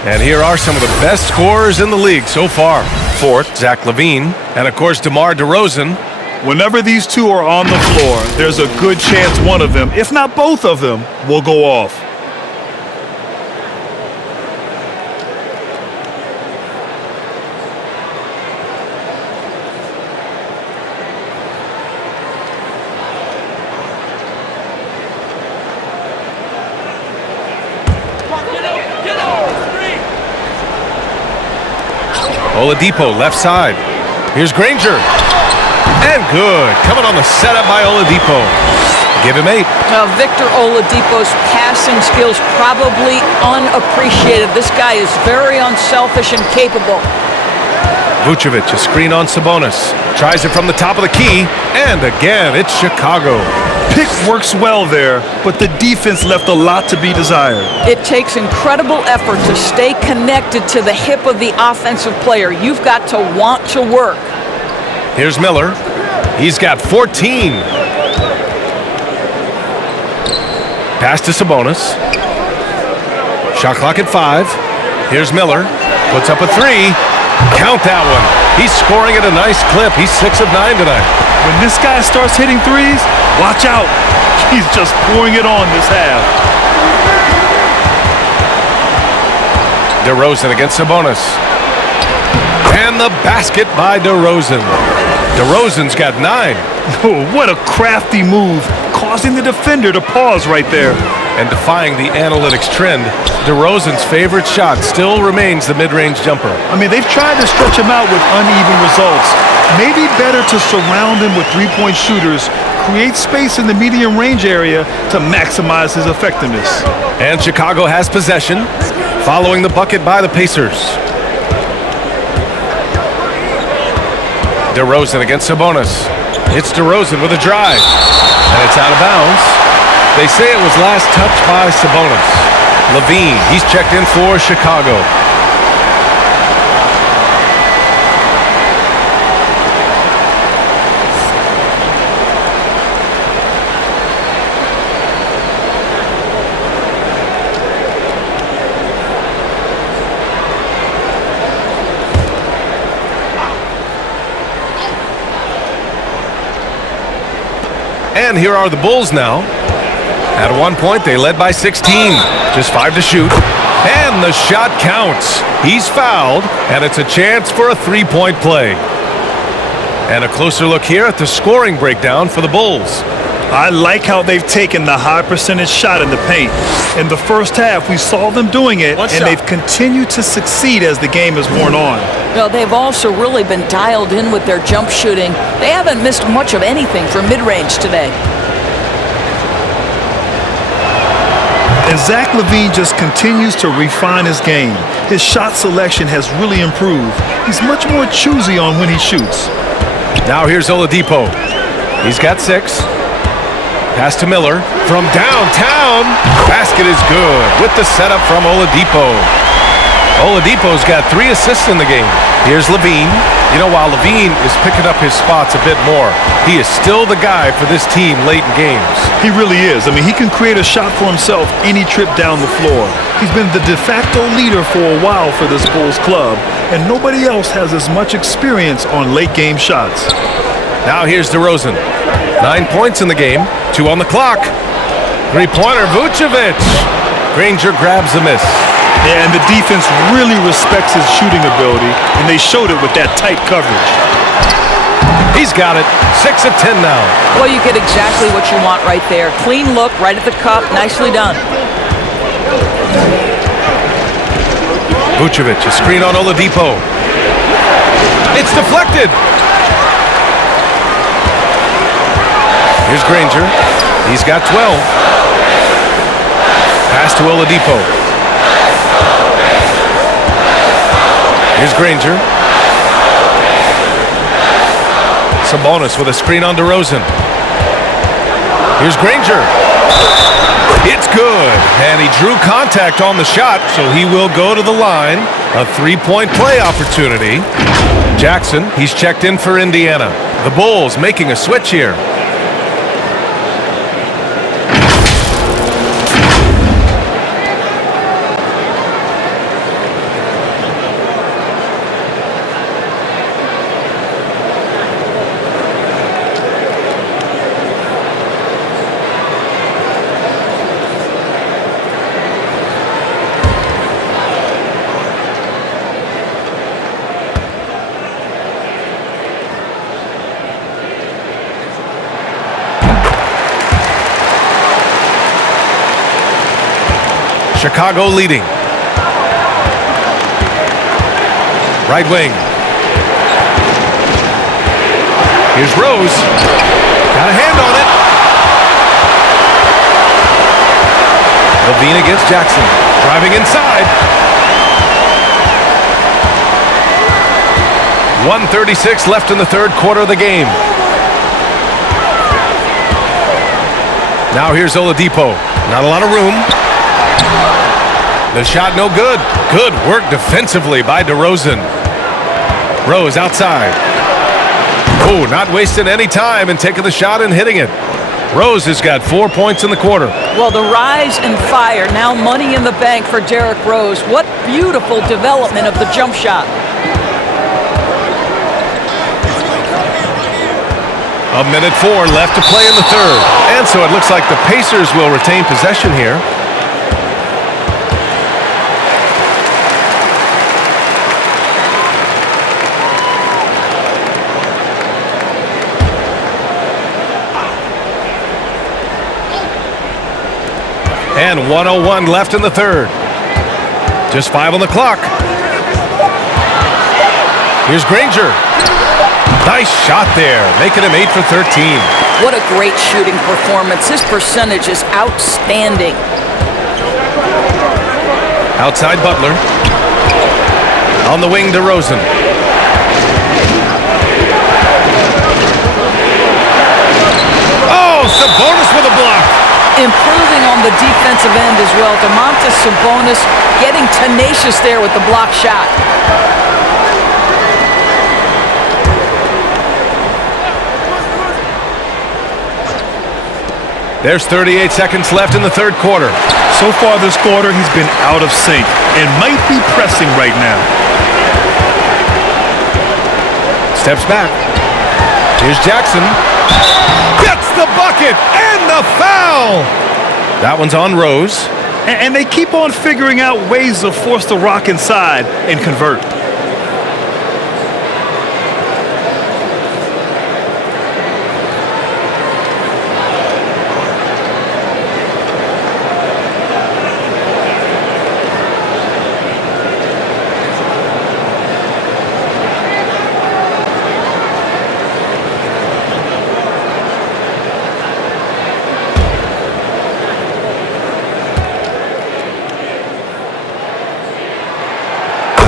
And here are some of the best scorers in the league so far. Fourth, Zach LaVine, and of course DeMar DeRozan. Whenever these two are on the floor, there's a good chance one of them, if not both of them, will go off. Oladipo, left side. Here's Granger. And good. Coming on the setup by Oladipo. Give him 8. Now, Victor Oladipo's passing skills probably unappreciated. This guy is very unselfish and capable. Vucevic, a screen on Sabonis. Tries it from the top of the key. And again, it's Chicago. Pick works well there, but the defense left a lot to be desired. It takes incredible effort to stay connected to the hip of the offensive player. You've got to want to work. Here's Miller. He's got 14. Pass to Sabonis. Shot clock at 5. Here's Miller. Puts up a 3. Count that one. He's scoring at a nice clip. He's 6 of 9 tonight. When this guy starts hitting threes, watch out. He's just pouring it on this half. DeRozan against Sabonis. And the basket by DeRozan. DeRozan's got 9. Oh, what a crafty move, causing the defender to pause right there. And defying the analytics trend, DeRozan's favorite shot still remains the mid-range jumper. I mean, they've tried to stretch him out with uneven results. Maybe better to surround him with three-point shooters, create space in the medium range area to maximize his effectiveness. And Chicago has possession, following the bucket by the Pacers. DeRozan against Sabonis. It's DeRozan with a drive, and it's out of bounds. They say it was last touched by Sabonis. LaVine, he's checked in for Chicago. And here are the Bulls now. At one point, they led by 16. Just 5 to shoot. And the shot counts. He's fouled, and it's a chance for a three-point play. And a closer look here at the scoring breakdown for the Bulls. I like how they've taken the high percentage shot in the paint. In the first half, we saw them doing it, and they've continued to succeed as the game has worn on. Well, they've also really been dialed in with their jump shooting. They haven't missed much of anything from mid-range today. And Zach LaVine just continues to refine his game. His shot selection has really improved. He's much more choosy on when he shoots. Now here's Oladipo. He's got 6. Pass to Miller from downtown. Basket is good with the setup from Oladipo. Oladipo's got 3 assists in the game. Here's LaVine. You know, while LaVine is picking up his spots a bit more, he is still the guy for this team late in games. He really is. I mean, he can create a shot for himself any trip down the floor. He's been the de facto leader for a while for this Bulls club, and nobody else has as much experience on late game shots. Now here's DeRozan. 9 points in the game, 2 on the clock. Three-pointer, Vucevic. Granger grabs a miss. Yeah, and the defense really respects his shooting ability, and they showed it with that tight coverage. He's got it. 6 of 10 now. Well, you get exactly what you want right there. Clean look, right at the cup. Nicely done. Vucevic, a screen on Oladipo. It's deflected. Here's Granger. He's got 12. Pass to Oladipo. Here's Granger. Sabonis with a screen on DeRozan. Here's Granger. It's good. And he drew contact on the shot, so he will go to the line. A 3-point play opportunity. Jackson, he's checked in for Indiana. The Bulls making a switch here. Chicago leading. Right wing. Here's Rose. Got a hand on it. LaVine against Jackson. Driving inside. 1:36 left in the third quarter of the game. Now here's Oladipo. Not a lot of room. The shot no good. Good work defensively by DeRozan. Rose outside. Oh, not wasting any time and taking the shot and hitting it. Rose has got 4 points in the quarter. Well, the rise and fire, now money in the bank for Derrick Rose. What beautiful development of the jump shot. A minute 4 left to play in the third. And so it looks like the Pacers will retain possession here. And 1:01 left in the third. Just 5 on the clock. Here's Granger. Nice shot there, making him 8 for 13. What a great shooting performance. His percentage is outstanding. Outside Butler. On the wing, DeRozan. Oh, Sabonis with a block. Improving on the defensive end as well. Domantas Sabonis getting tenacious there with the block shot. There's 38 seconds left in the third quarter. So far this quarter, he's been out of sync and might be pressing right now. Steps back. Here's Jackson. Gets the bucket and the foul. That one's on Rose. And they keep on figuring out ways to force the rock inside and convert.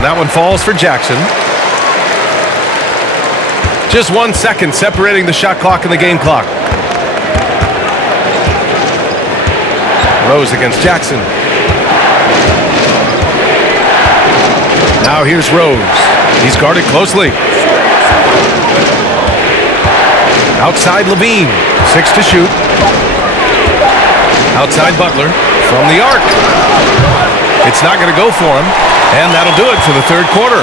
And that one falls for Jackson. Just 1 second separating the shot clock and the game clock. Rose against Jackson. Now here's Rose. He's guarded closely. Outside Levine. 6 to shoot. Outside Butler from the arc. It's not going to go for him. And that'll do it for the third quarter.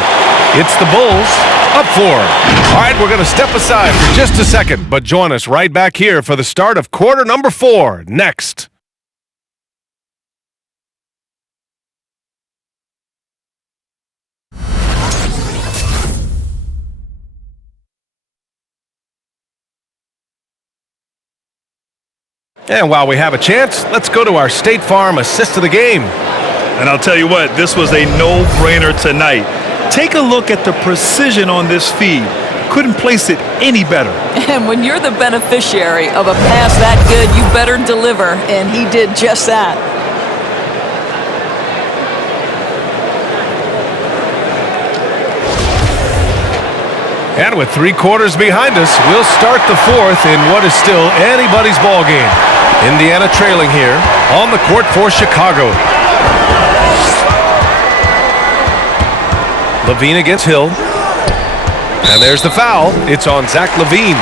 It's the Bulls up 4. All right, we're going to step aside for just a second, but join us right back here for the start of quarter number 4 next. And while we have a chance, let's go to our State Farm assist of the game. And I'll tell you what, this was a no-brainer tonight. Take a look at the precision on this feed. Couldn't place it any better. And when you're the beneficiary of a pass that good, you better deliver, and he did just that. And with 3 quarters behind us, we'll start the 4th in what is still anybody's ball game. Indiana trailing here on the court for Chicago. Levine against Hill. And there's the foul. It's on Zach Levine.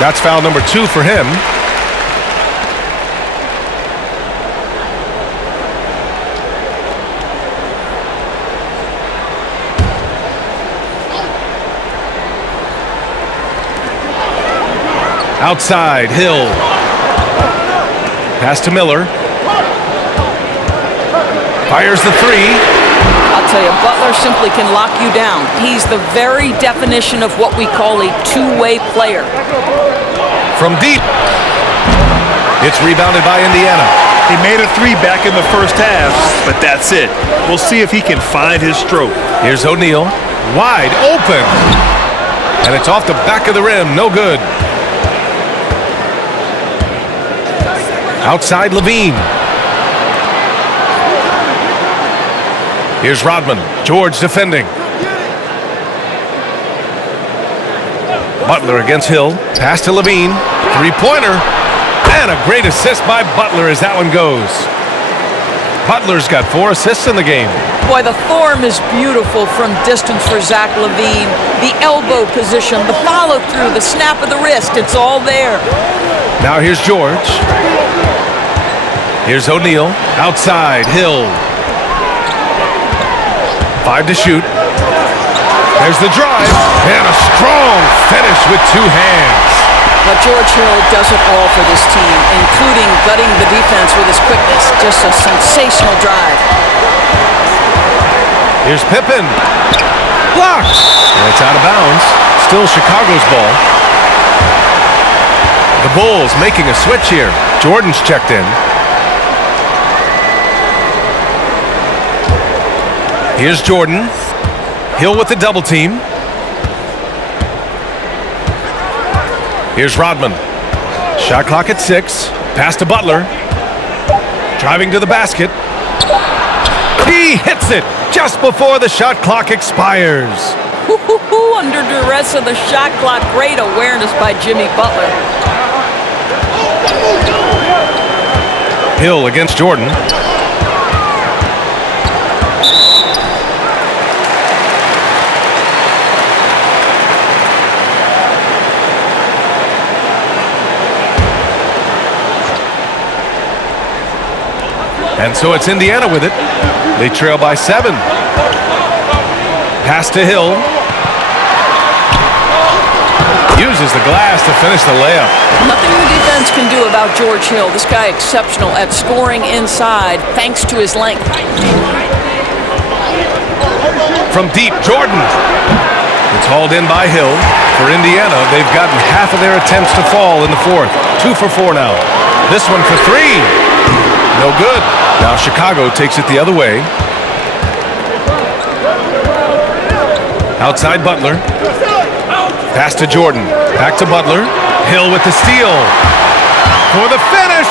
That's foul number 2 for him. Outside, Hill. Pass to Miller. Fires the 3. I'll tell you, Butler simply can lock you down. He's the very definition of what we call a two-way player. From deep. It's rebounded by Indiana. He made a 3 back in the first half, but that's it. We'll see if he can find his stroke. Here's O'Neal. Wide open. And it's off the back of the rim. No good. Outside Levine. Here's Rodman. George defending. Butler against Hill. Pass to Levine. 3-pointer. And a great assist by Butler as that one goes. Butler's got 4 assists in the game. Boy, the form is beautiful from distance for Zach Levine. The elbow position, the follow-through, the snap of the wrist, it's all there. Now here's George. Here's O'Neal. Outside, Hill. 5 to shoot. There's the drive. And a strong finish with 2 hands. But George Hill does it all for this team, including gutting the defense with his quickness. Just a sensational drive. Here's Pippen. Blocked. And it's out of bounds. Still Chicago's ball. The Bulls making a switch here. Jordan's checked in. Here's Jordan. Hill with the double team. Here's Rodman. Shot clock at 6. Pass to Butler. Driving to the basket. He hits it just before the shot clock expires. Under duress of the shot clock. Great awareness by Jimmy Butler. Hill against Jordan. And so it's Indiana with it. They trail by 7. Pass to Hill. Uses the glass to finish the layup. Nothing the defense can do about George Hill. This guy exceptional at scoring inside thanks to his length. From deep, Jordan. It's hauled in by Hill. For Indiana, they've gotten half of their attempts to fall in the 4th. 2 for 4 now. This one for 3. No good. Now Chicago takes it the other way. Outside Butler. Pass to Jordan. Back to Butler. Hill with the steal. for the finish.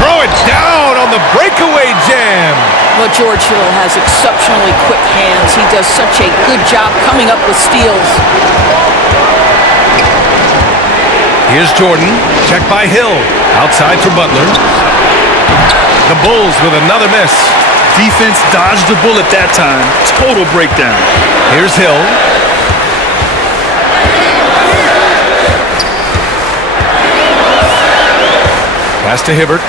Throw it down on the breakaway jam. Well, George Hill has exceptionally quick hands. He does such a good job coming up with steals. Here's Jordan. Check by Hill. Outside for Butler. The Bulls with another miss. Defense dodged the bullet that time. Total breakdown. Here's Hill. Pass to Hibbert.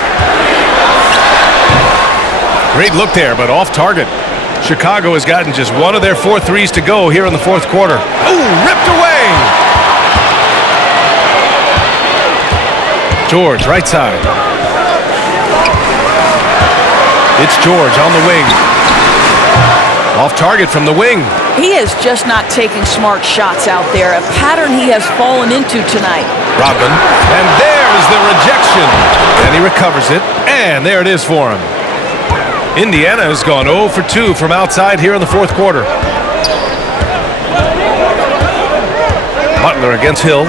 Great look there, but off target. Chicago has gotten just one of their 4 threes to go here in the fourth quarter. Ooh, ripped away! George, right side. It's George on the wing. Off target from the wing. He is just not taking smart shots out there, a pattern he has fallen into tonight. Rodman, and there's the rejection. And he recovers it, and there it is for him. Indiana has gone 0 for 2 from outside here in the fourth quarter. Butler against Hill.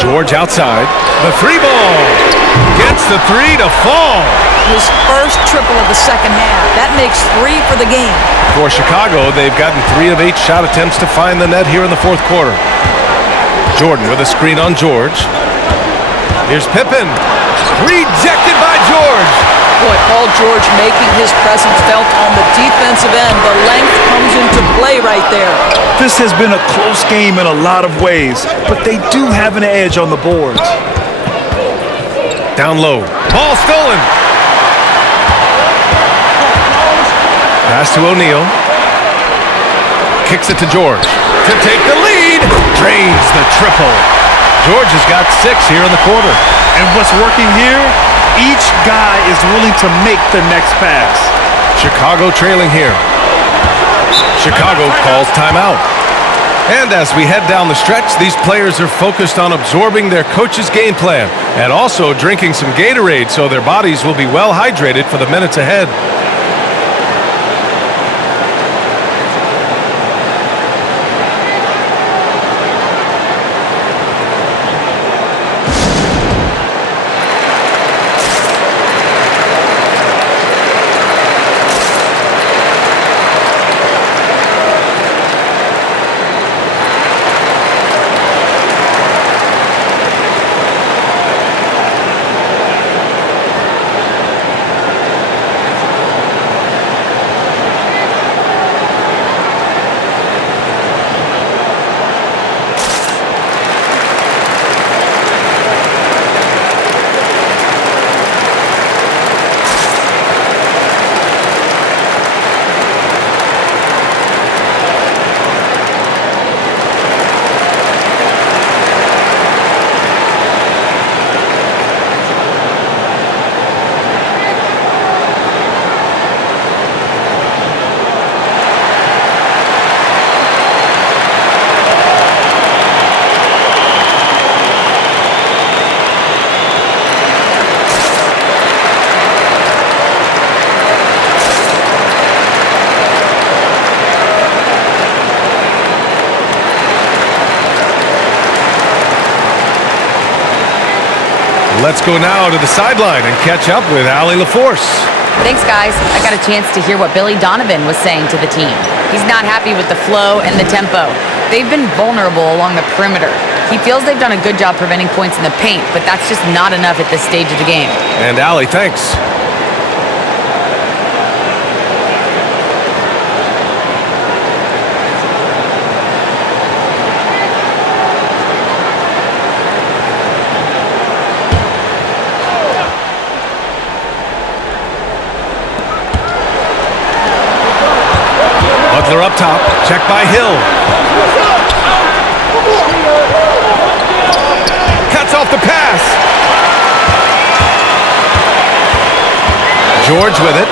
George outside. The 3 ball. Gets the 3 to fall. His first triple of the second half. That makes 3 for the game. For Chicago, they've gotten 3 of 8 shot attempts to find the net here in the fourth quarter. Jordan with a screen on George. Here's Pippen. Rejected by George. Boy, Paul George making his presence felt on the defensive end. The length comes into play right there. This has been a close game in a lot of ways, but they do have an edge on the boards. Down low. Ball stolen. Pass to O'Neal. Kicks it to George. To take the lead. Drains the triple. George has got 6 here in the quarter. And what's working here? Each guy is willing to make the next pass. Chicago trailing here. Chicago calls timeout. And as we head down the stretch, these players are focused on absorbing their coach's game plan and also drinking some Gatorade so their bodies will be well hydrated for the minutes ahead. Let's go now to the sideline and catch up with Allie LaForce. Thanks, guys. I got a chance to hear what Billy Donovan was saying to the team. He's not happy with the flow and the tempo. They've been vulnerable along the perimeter. He feels they've done a good job preventing points in the paint, but that's just not enough at this stage of the game. And Allie, thanks. Butler up top, check by Hill. Cuts off the pass. George with it.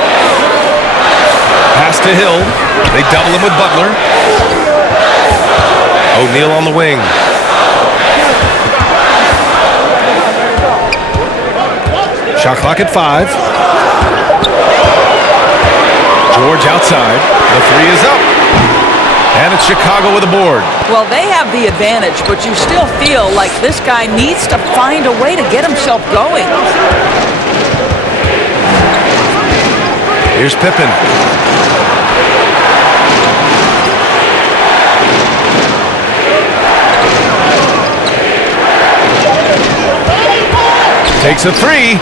Pass to Hill. They double him with Butler. O'Neal on the wing. Shot clock at 5. George outside. The 3 is up. And it's Chicago with a board. Well, they have the advantage, but you still feel like this guy needs to find a way to get himself going. Here's Pippen. Takes a three.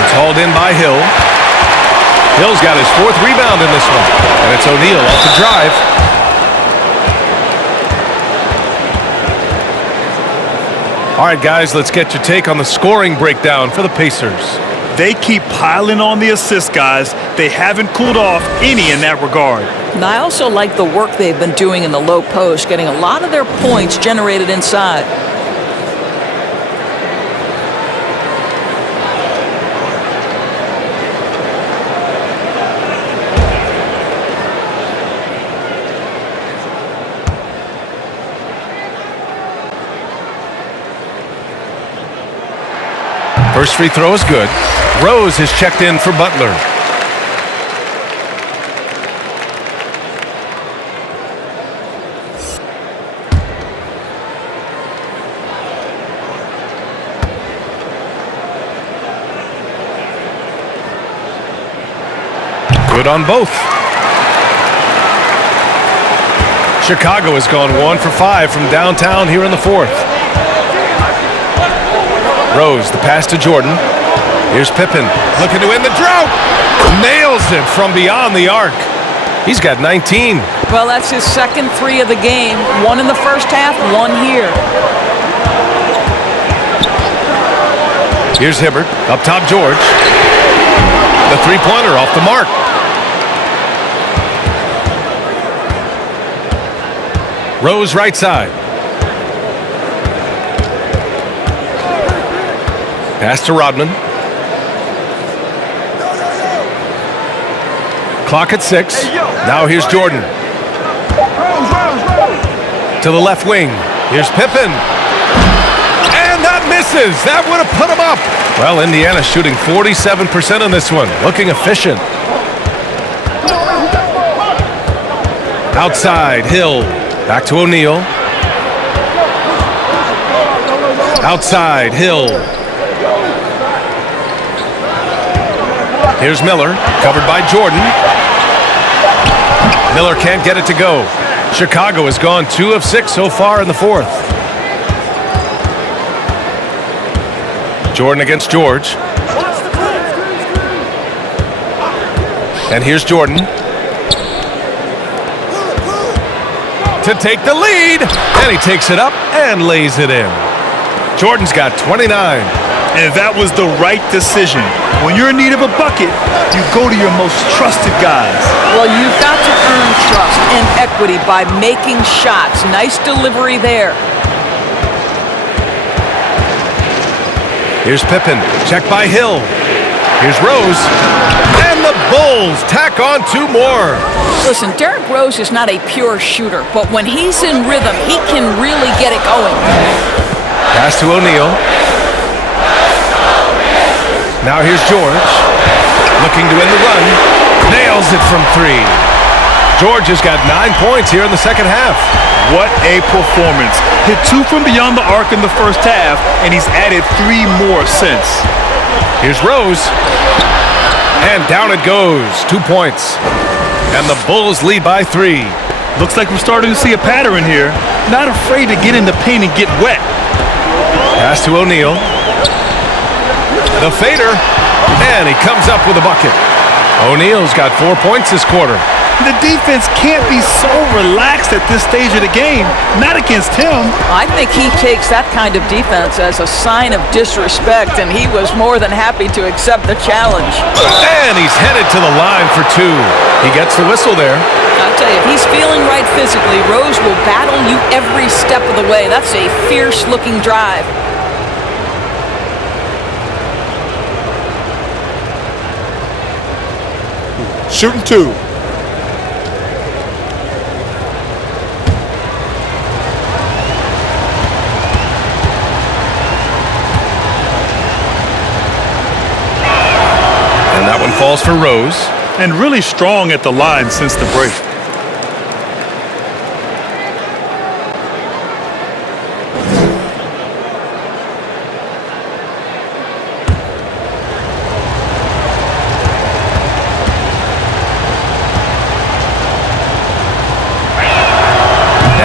It's hauled in by Hill. Hill's got his 4th rebound in this one. And it's O'Neal off the drive. All right, guys, let's get your take on the scoring breakdown for the Pacers. They keep piling on the assists, guys. They haven't cooled off any in that regard. And I also like the work they've been doing in the low post, getting a lot of their points generated inside. First free throw is good. Rose has checked in for Butler. Good on both. Chicago has gone 1 for 5 from downtown here in the 4th. Rose, the pass to Jordan. Here's Pippen, looking to win the drought. Nails it from beyond the arc. He's got 19. Well, that's his 2nd 3 of the game. 1 in the first half, 1 here. Here's Hibbert, up top George. The three-pointer off the mark. Rose right side. Pass to Rodman. Clock at 6. Now here's Jordan. To the left wing. Here's Pippen. And that misses. That would have put him up. Well, Indiana shooting 47% on this one. Looking efficient. Outside, Hill. Back to O'Neal. Outside, Hill. Here's Miller, covered by Jordan. Miller can't get it to go. Chicago has gone 2 of 6 so far in the 4th. Jordan against George. And here's Jordan. To take the lead. And he takes it up and lays it in. Jordan's got 29. And that was the right decision. When you're in need of a bucket, you go to your most trusted guys. Well, you've got to earn trust and equity by making shots. Nice delivery there. Here's Pippen, checked by Hill. Here's Rose. And the Bulls tack on 2 more. Listen, Derrick Rose is not a pure shooter, but when he's in rhythm, he can really get it going. Pass to O'Neal. Now here's George, looking to win the run. Nails it from 3. George has got 9 points here in the second half. What a performance. Hit 2 from beyond the arc in the first half, and he's added 3 more since. Here's Rose. And down it goes. 2 points. And the Bulls lead by 3. Looks like we're starting to see a pattern here. Not afraid to get in the paint and get wet. Pass to O'Neal. The fader, and he comes up with a bucket. O'Neal's got 4 points this quarter. The defense can't be so relaxed at this stage of the game. Not against him. I think he takes that kind of defense as a sign of disrespect, and he was more than happy to accept the challenge. And he's headed to the line for 2. He gets the whistle there. I'll tell you, if he's feeling right physically, Rose will battle you every step of the way. That's a fierce-looking drive. Shooting 2. And that one falls for Rose. And really strong at the line since the break.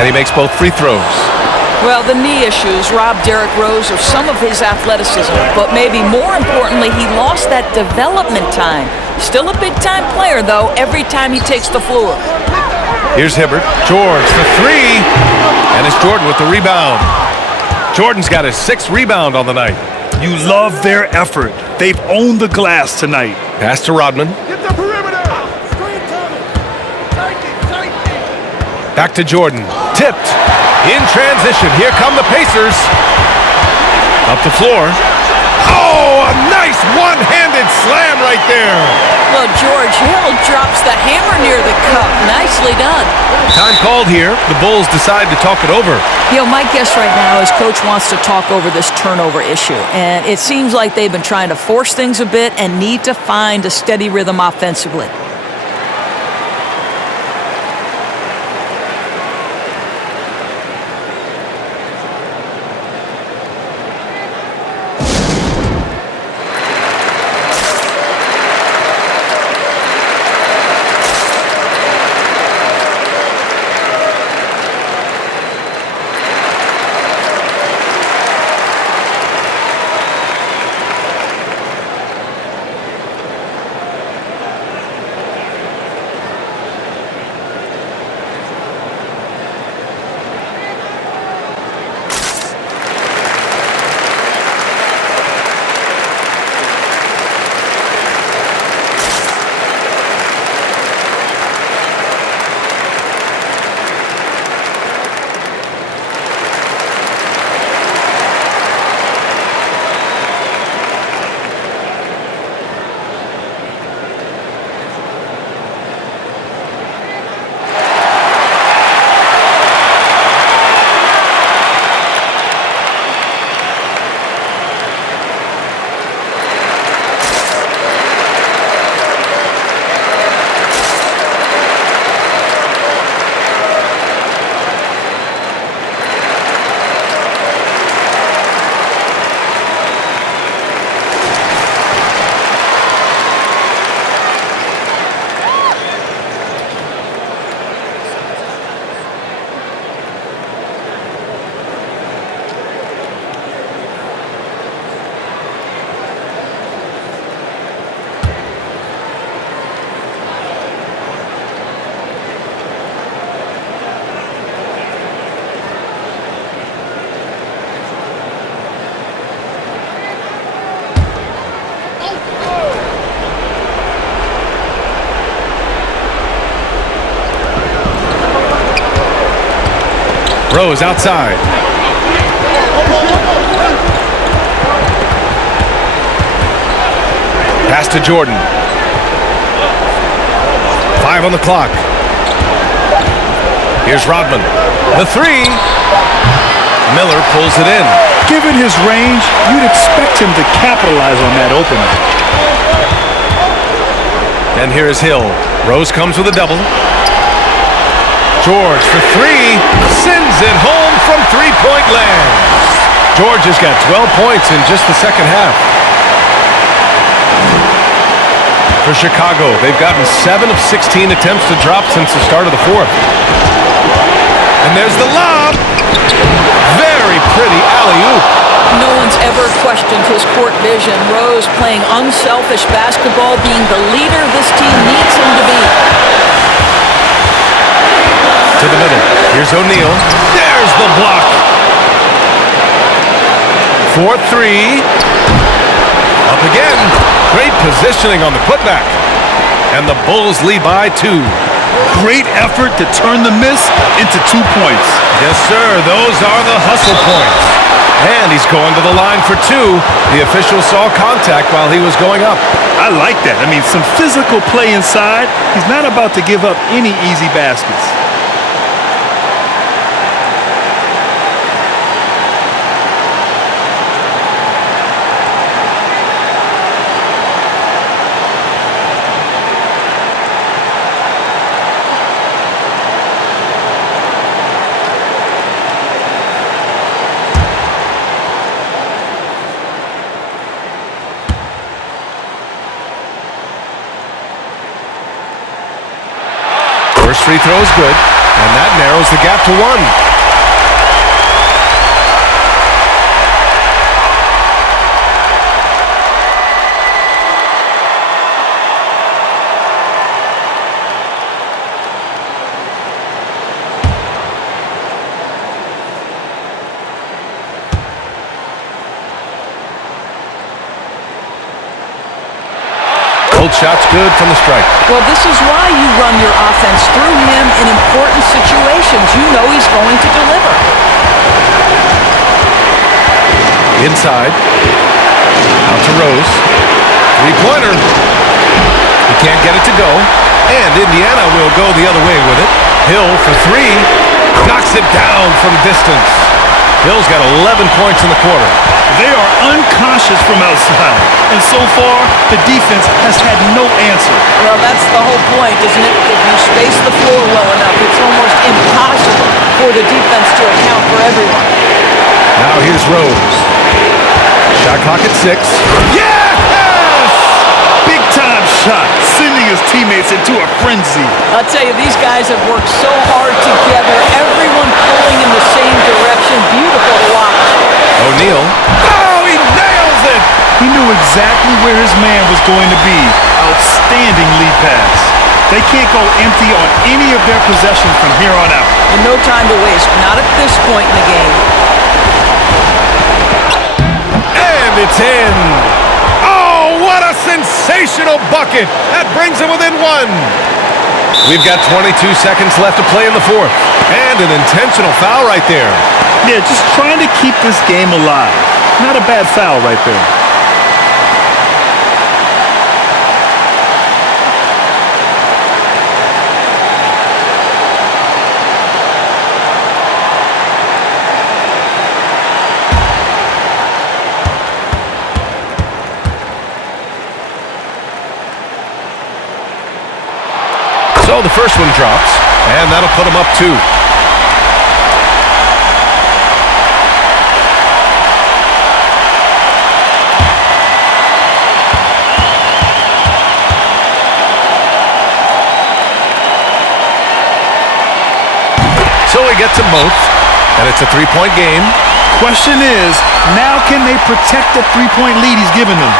And he makes both free throws. Well, the knee issues robbed Derrick Rose of some of his athleticism, but maybe more importantly, he lost that development time. Still a big-time player, though, every time he takes the floor. Here's Hibbert. George for three. And it's Jordan with the rebound. Jordan's got his 6th rebound on the night. You love their effort. They've owned the glass tonight. Pass to Rodman. Back to Jordan. Tipped. In transition. Here come the Pacers. Up the floor. Oh, a nice one-handed slam right there. Well, George Hill drops the hammer near the cup. Nicely done. Time called here. The Bulls decide to talk it over. You know, my guess right now is Coach wants to talk over this turnover issue. And it seems like they've been trying to force things a bit and need to find a steady rhythm offensively. Rose outside. Pass to Jordan. 5 on the clock. Here's Rodman. The three. Miller pulls it in. Given his range, you'd expect him to capitalize on that opening. And here is Hill. Rose comes with a double. George for three. Sends it home from three-point land. George has got 12 points in just the second half. For Chicago, they've gotten 7 of 16 attempts to drop since the start of the fourth. And there's the lob. Very pretty alley-oop. No one's ever questioned his court vision. Rose playing unselfish basketball, being the leader this team needs him to be. To the middle. Here's O'Neal. There's the block. 4-3. Up again. Great positioning on the putback. And the Bulls lead by 2. Great effort to turn the miss into 2 points. Yes, sir. Those are the hustle points. And he's going to the line for 2. The official saw contact while he was going up. I like that. I mean, some physical play inside. He's not about to give up any easy baskets. First free throw is good. And that narrows the gap to 1. Shot's good from the strike. Well, this is why you run your offense through him in important situations. You know he's going to deliver. Inside. Out to Rose. Three-pointer. He can't get it to go. And Indiana will go the other way with it. Hill for 3. Knocks it down from distance. Hill's got 11 points in the quarter. They are unconscious from outside, and so far, the defense has had no answer. Well, that's the whole point, isn't it? If you space the floor well enough, it's almost impossible for the defense to account for everyone. Now here's Rose. Shot clock at 6. Yes! Big-time shot, sending his teammates into a frenzy. I'll tell you, these guys have worked so hard together, everyone pulling in the same direction. Beautiful to watch. O'Neal. Oh, he nails it! He knew exactly where his man was going to be. Outstanding lead pass. They can't go empty on any of their possessions from here on out. And no time to waste, not at this point in the game. And it's in. Oh, what a sensational bucket. That brings him within 1. We've got 22 seconds left to play in the 4th. And an intentional foul right there. Yeah, just trying to keep this game alive. Not a bad foul right there. So the first one drops, and that'll put him up 2. So he gets them both, and it's a 3-point game. Question is, now can they protect the 3-point lead he's given them?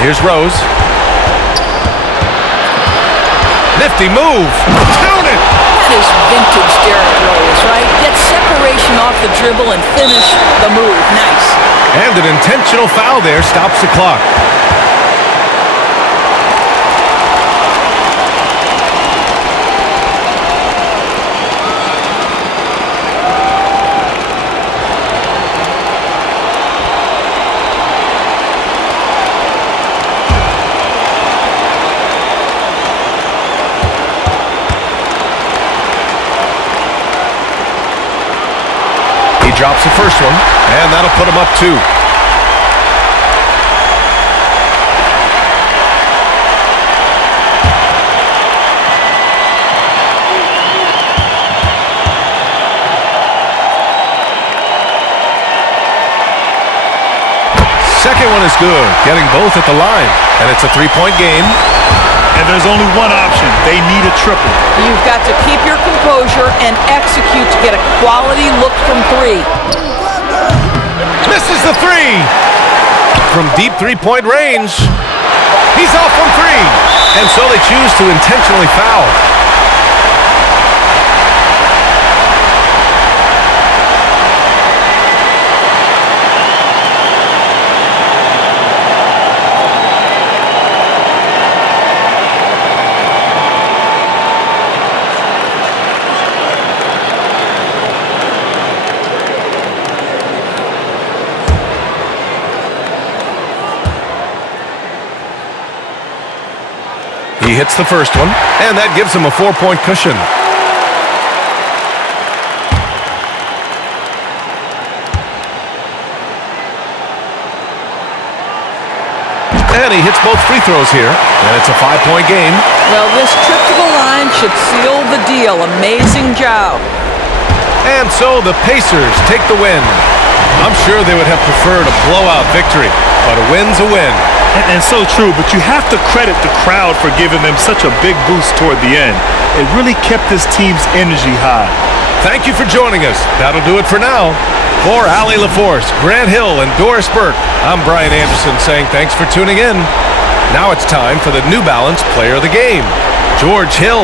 Here's Rose. Nifty move. Count it! That is vintage Derrick Rose, right? Get separation off the dribble and finish the move. Nice. And an intentional foul there stops the clock. drops the first one, and that'll put him up 2. Second one is good, getting both at the line, and it's a 3-point game. And there's only one option. They need a triple. You've got to keep your composure and execute to get a quality look from 3. Misses the 3. From deep 3-point range. He's off from 3. And so they choose to intentionally foul. He hits the first one, and that gives him a 4-point cushion. And he hits both free throws here, and it's a 5-point game. Well, this trip to the line should seal the deal. Amazing job. And so the Pacers take the win. I'm sure they would have preferred a blowout victory, but a win's a win. And so true, but you have to credit the crowd for giving them such a big boost toward the end. It really kept this team's energy high. Thank you for joining us. That'll do it for now. For Allie LaForce, Grant Hill, and Doris Burke, I'm Brian Anderson saying thanks for tuning in. Now it's time for the New Balance Player of the Game, George Hill.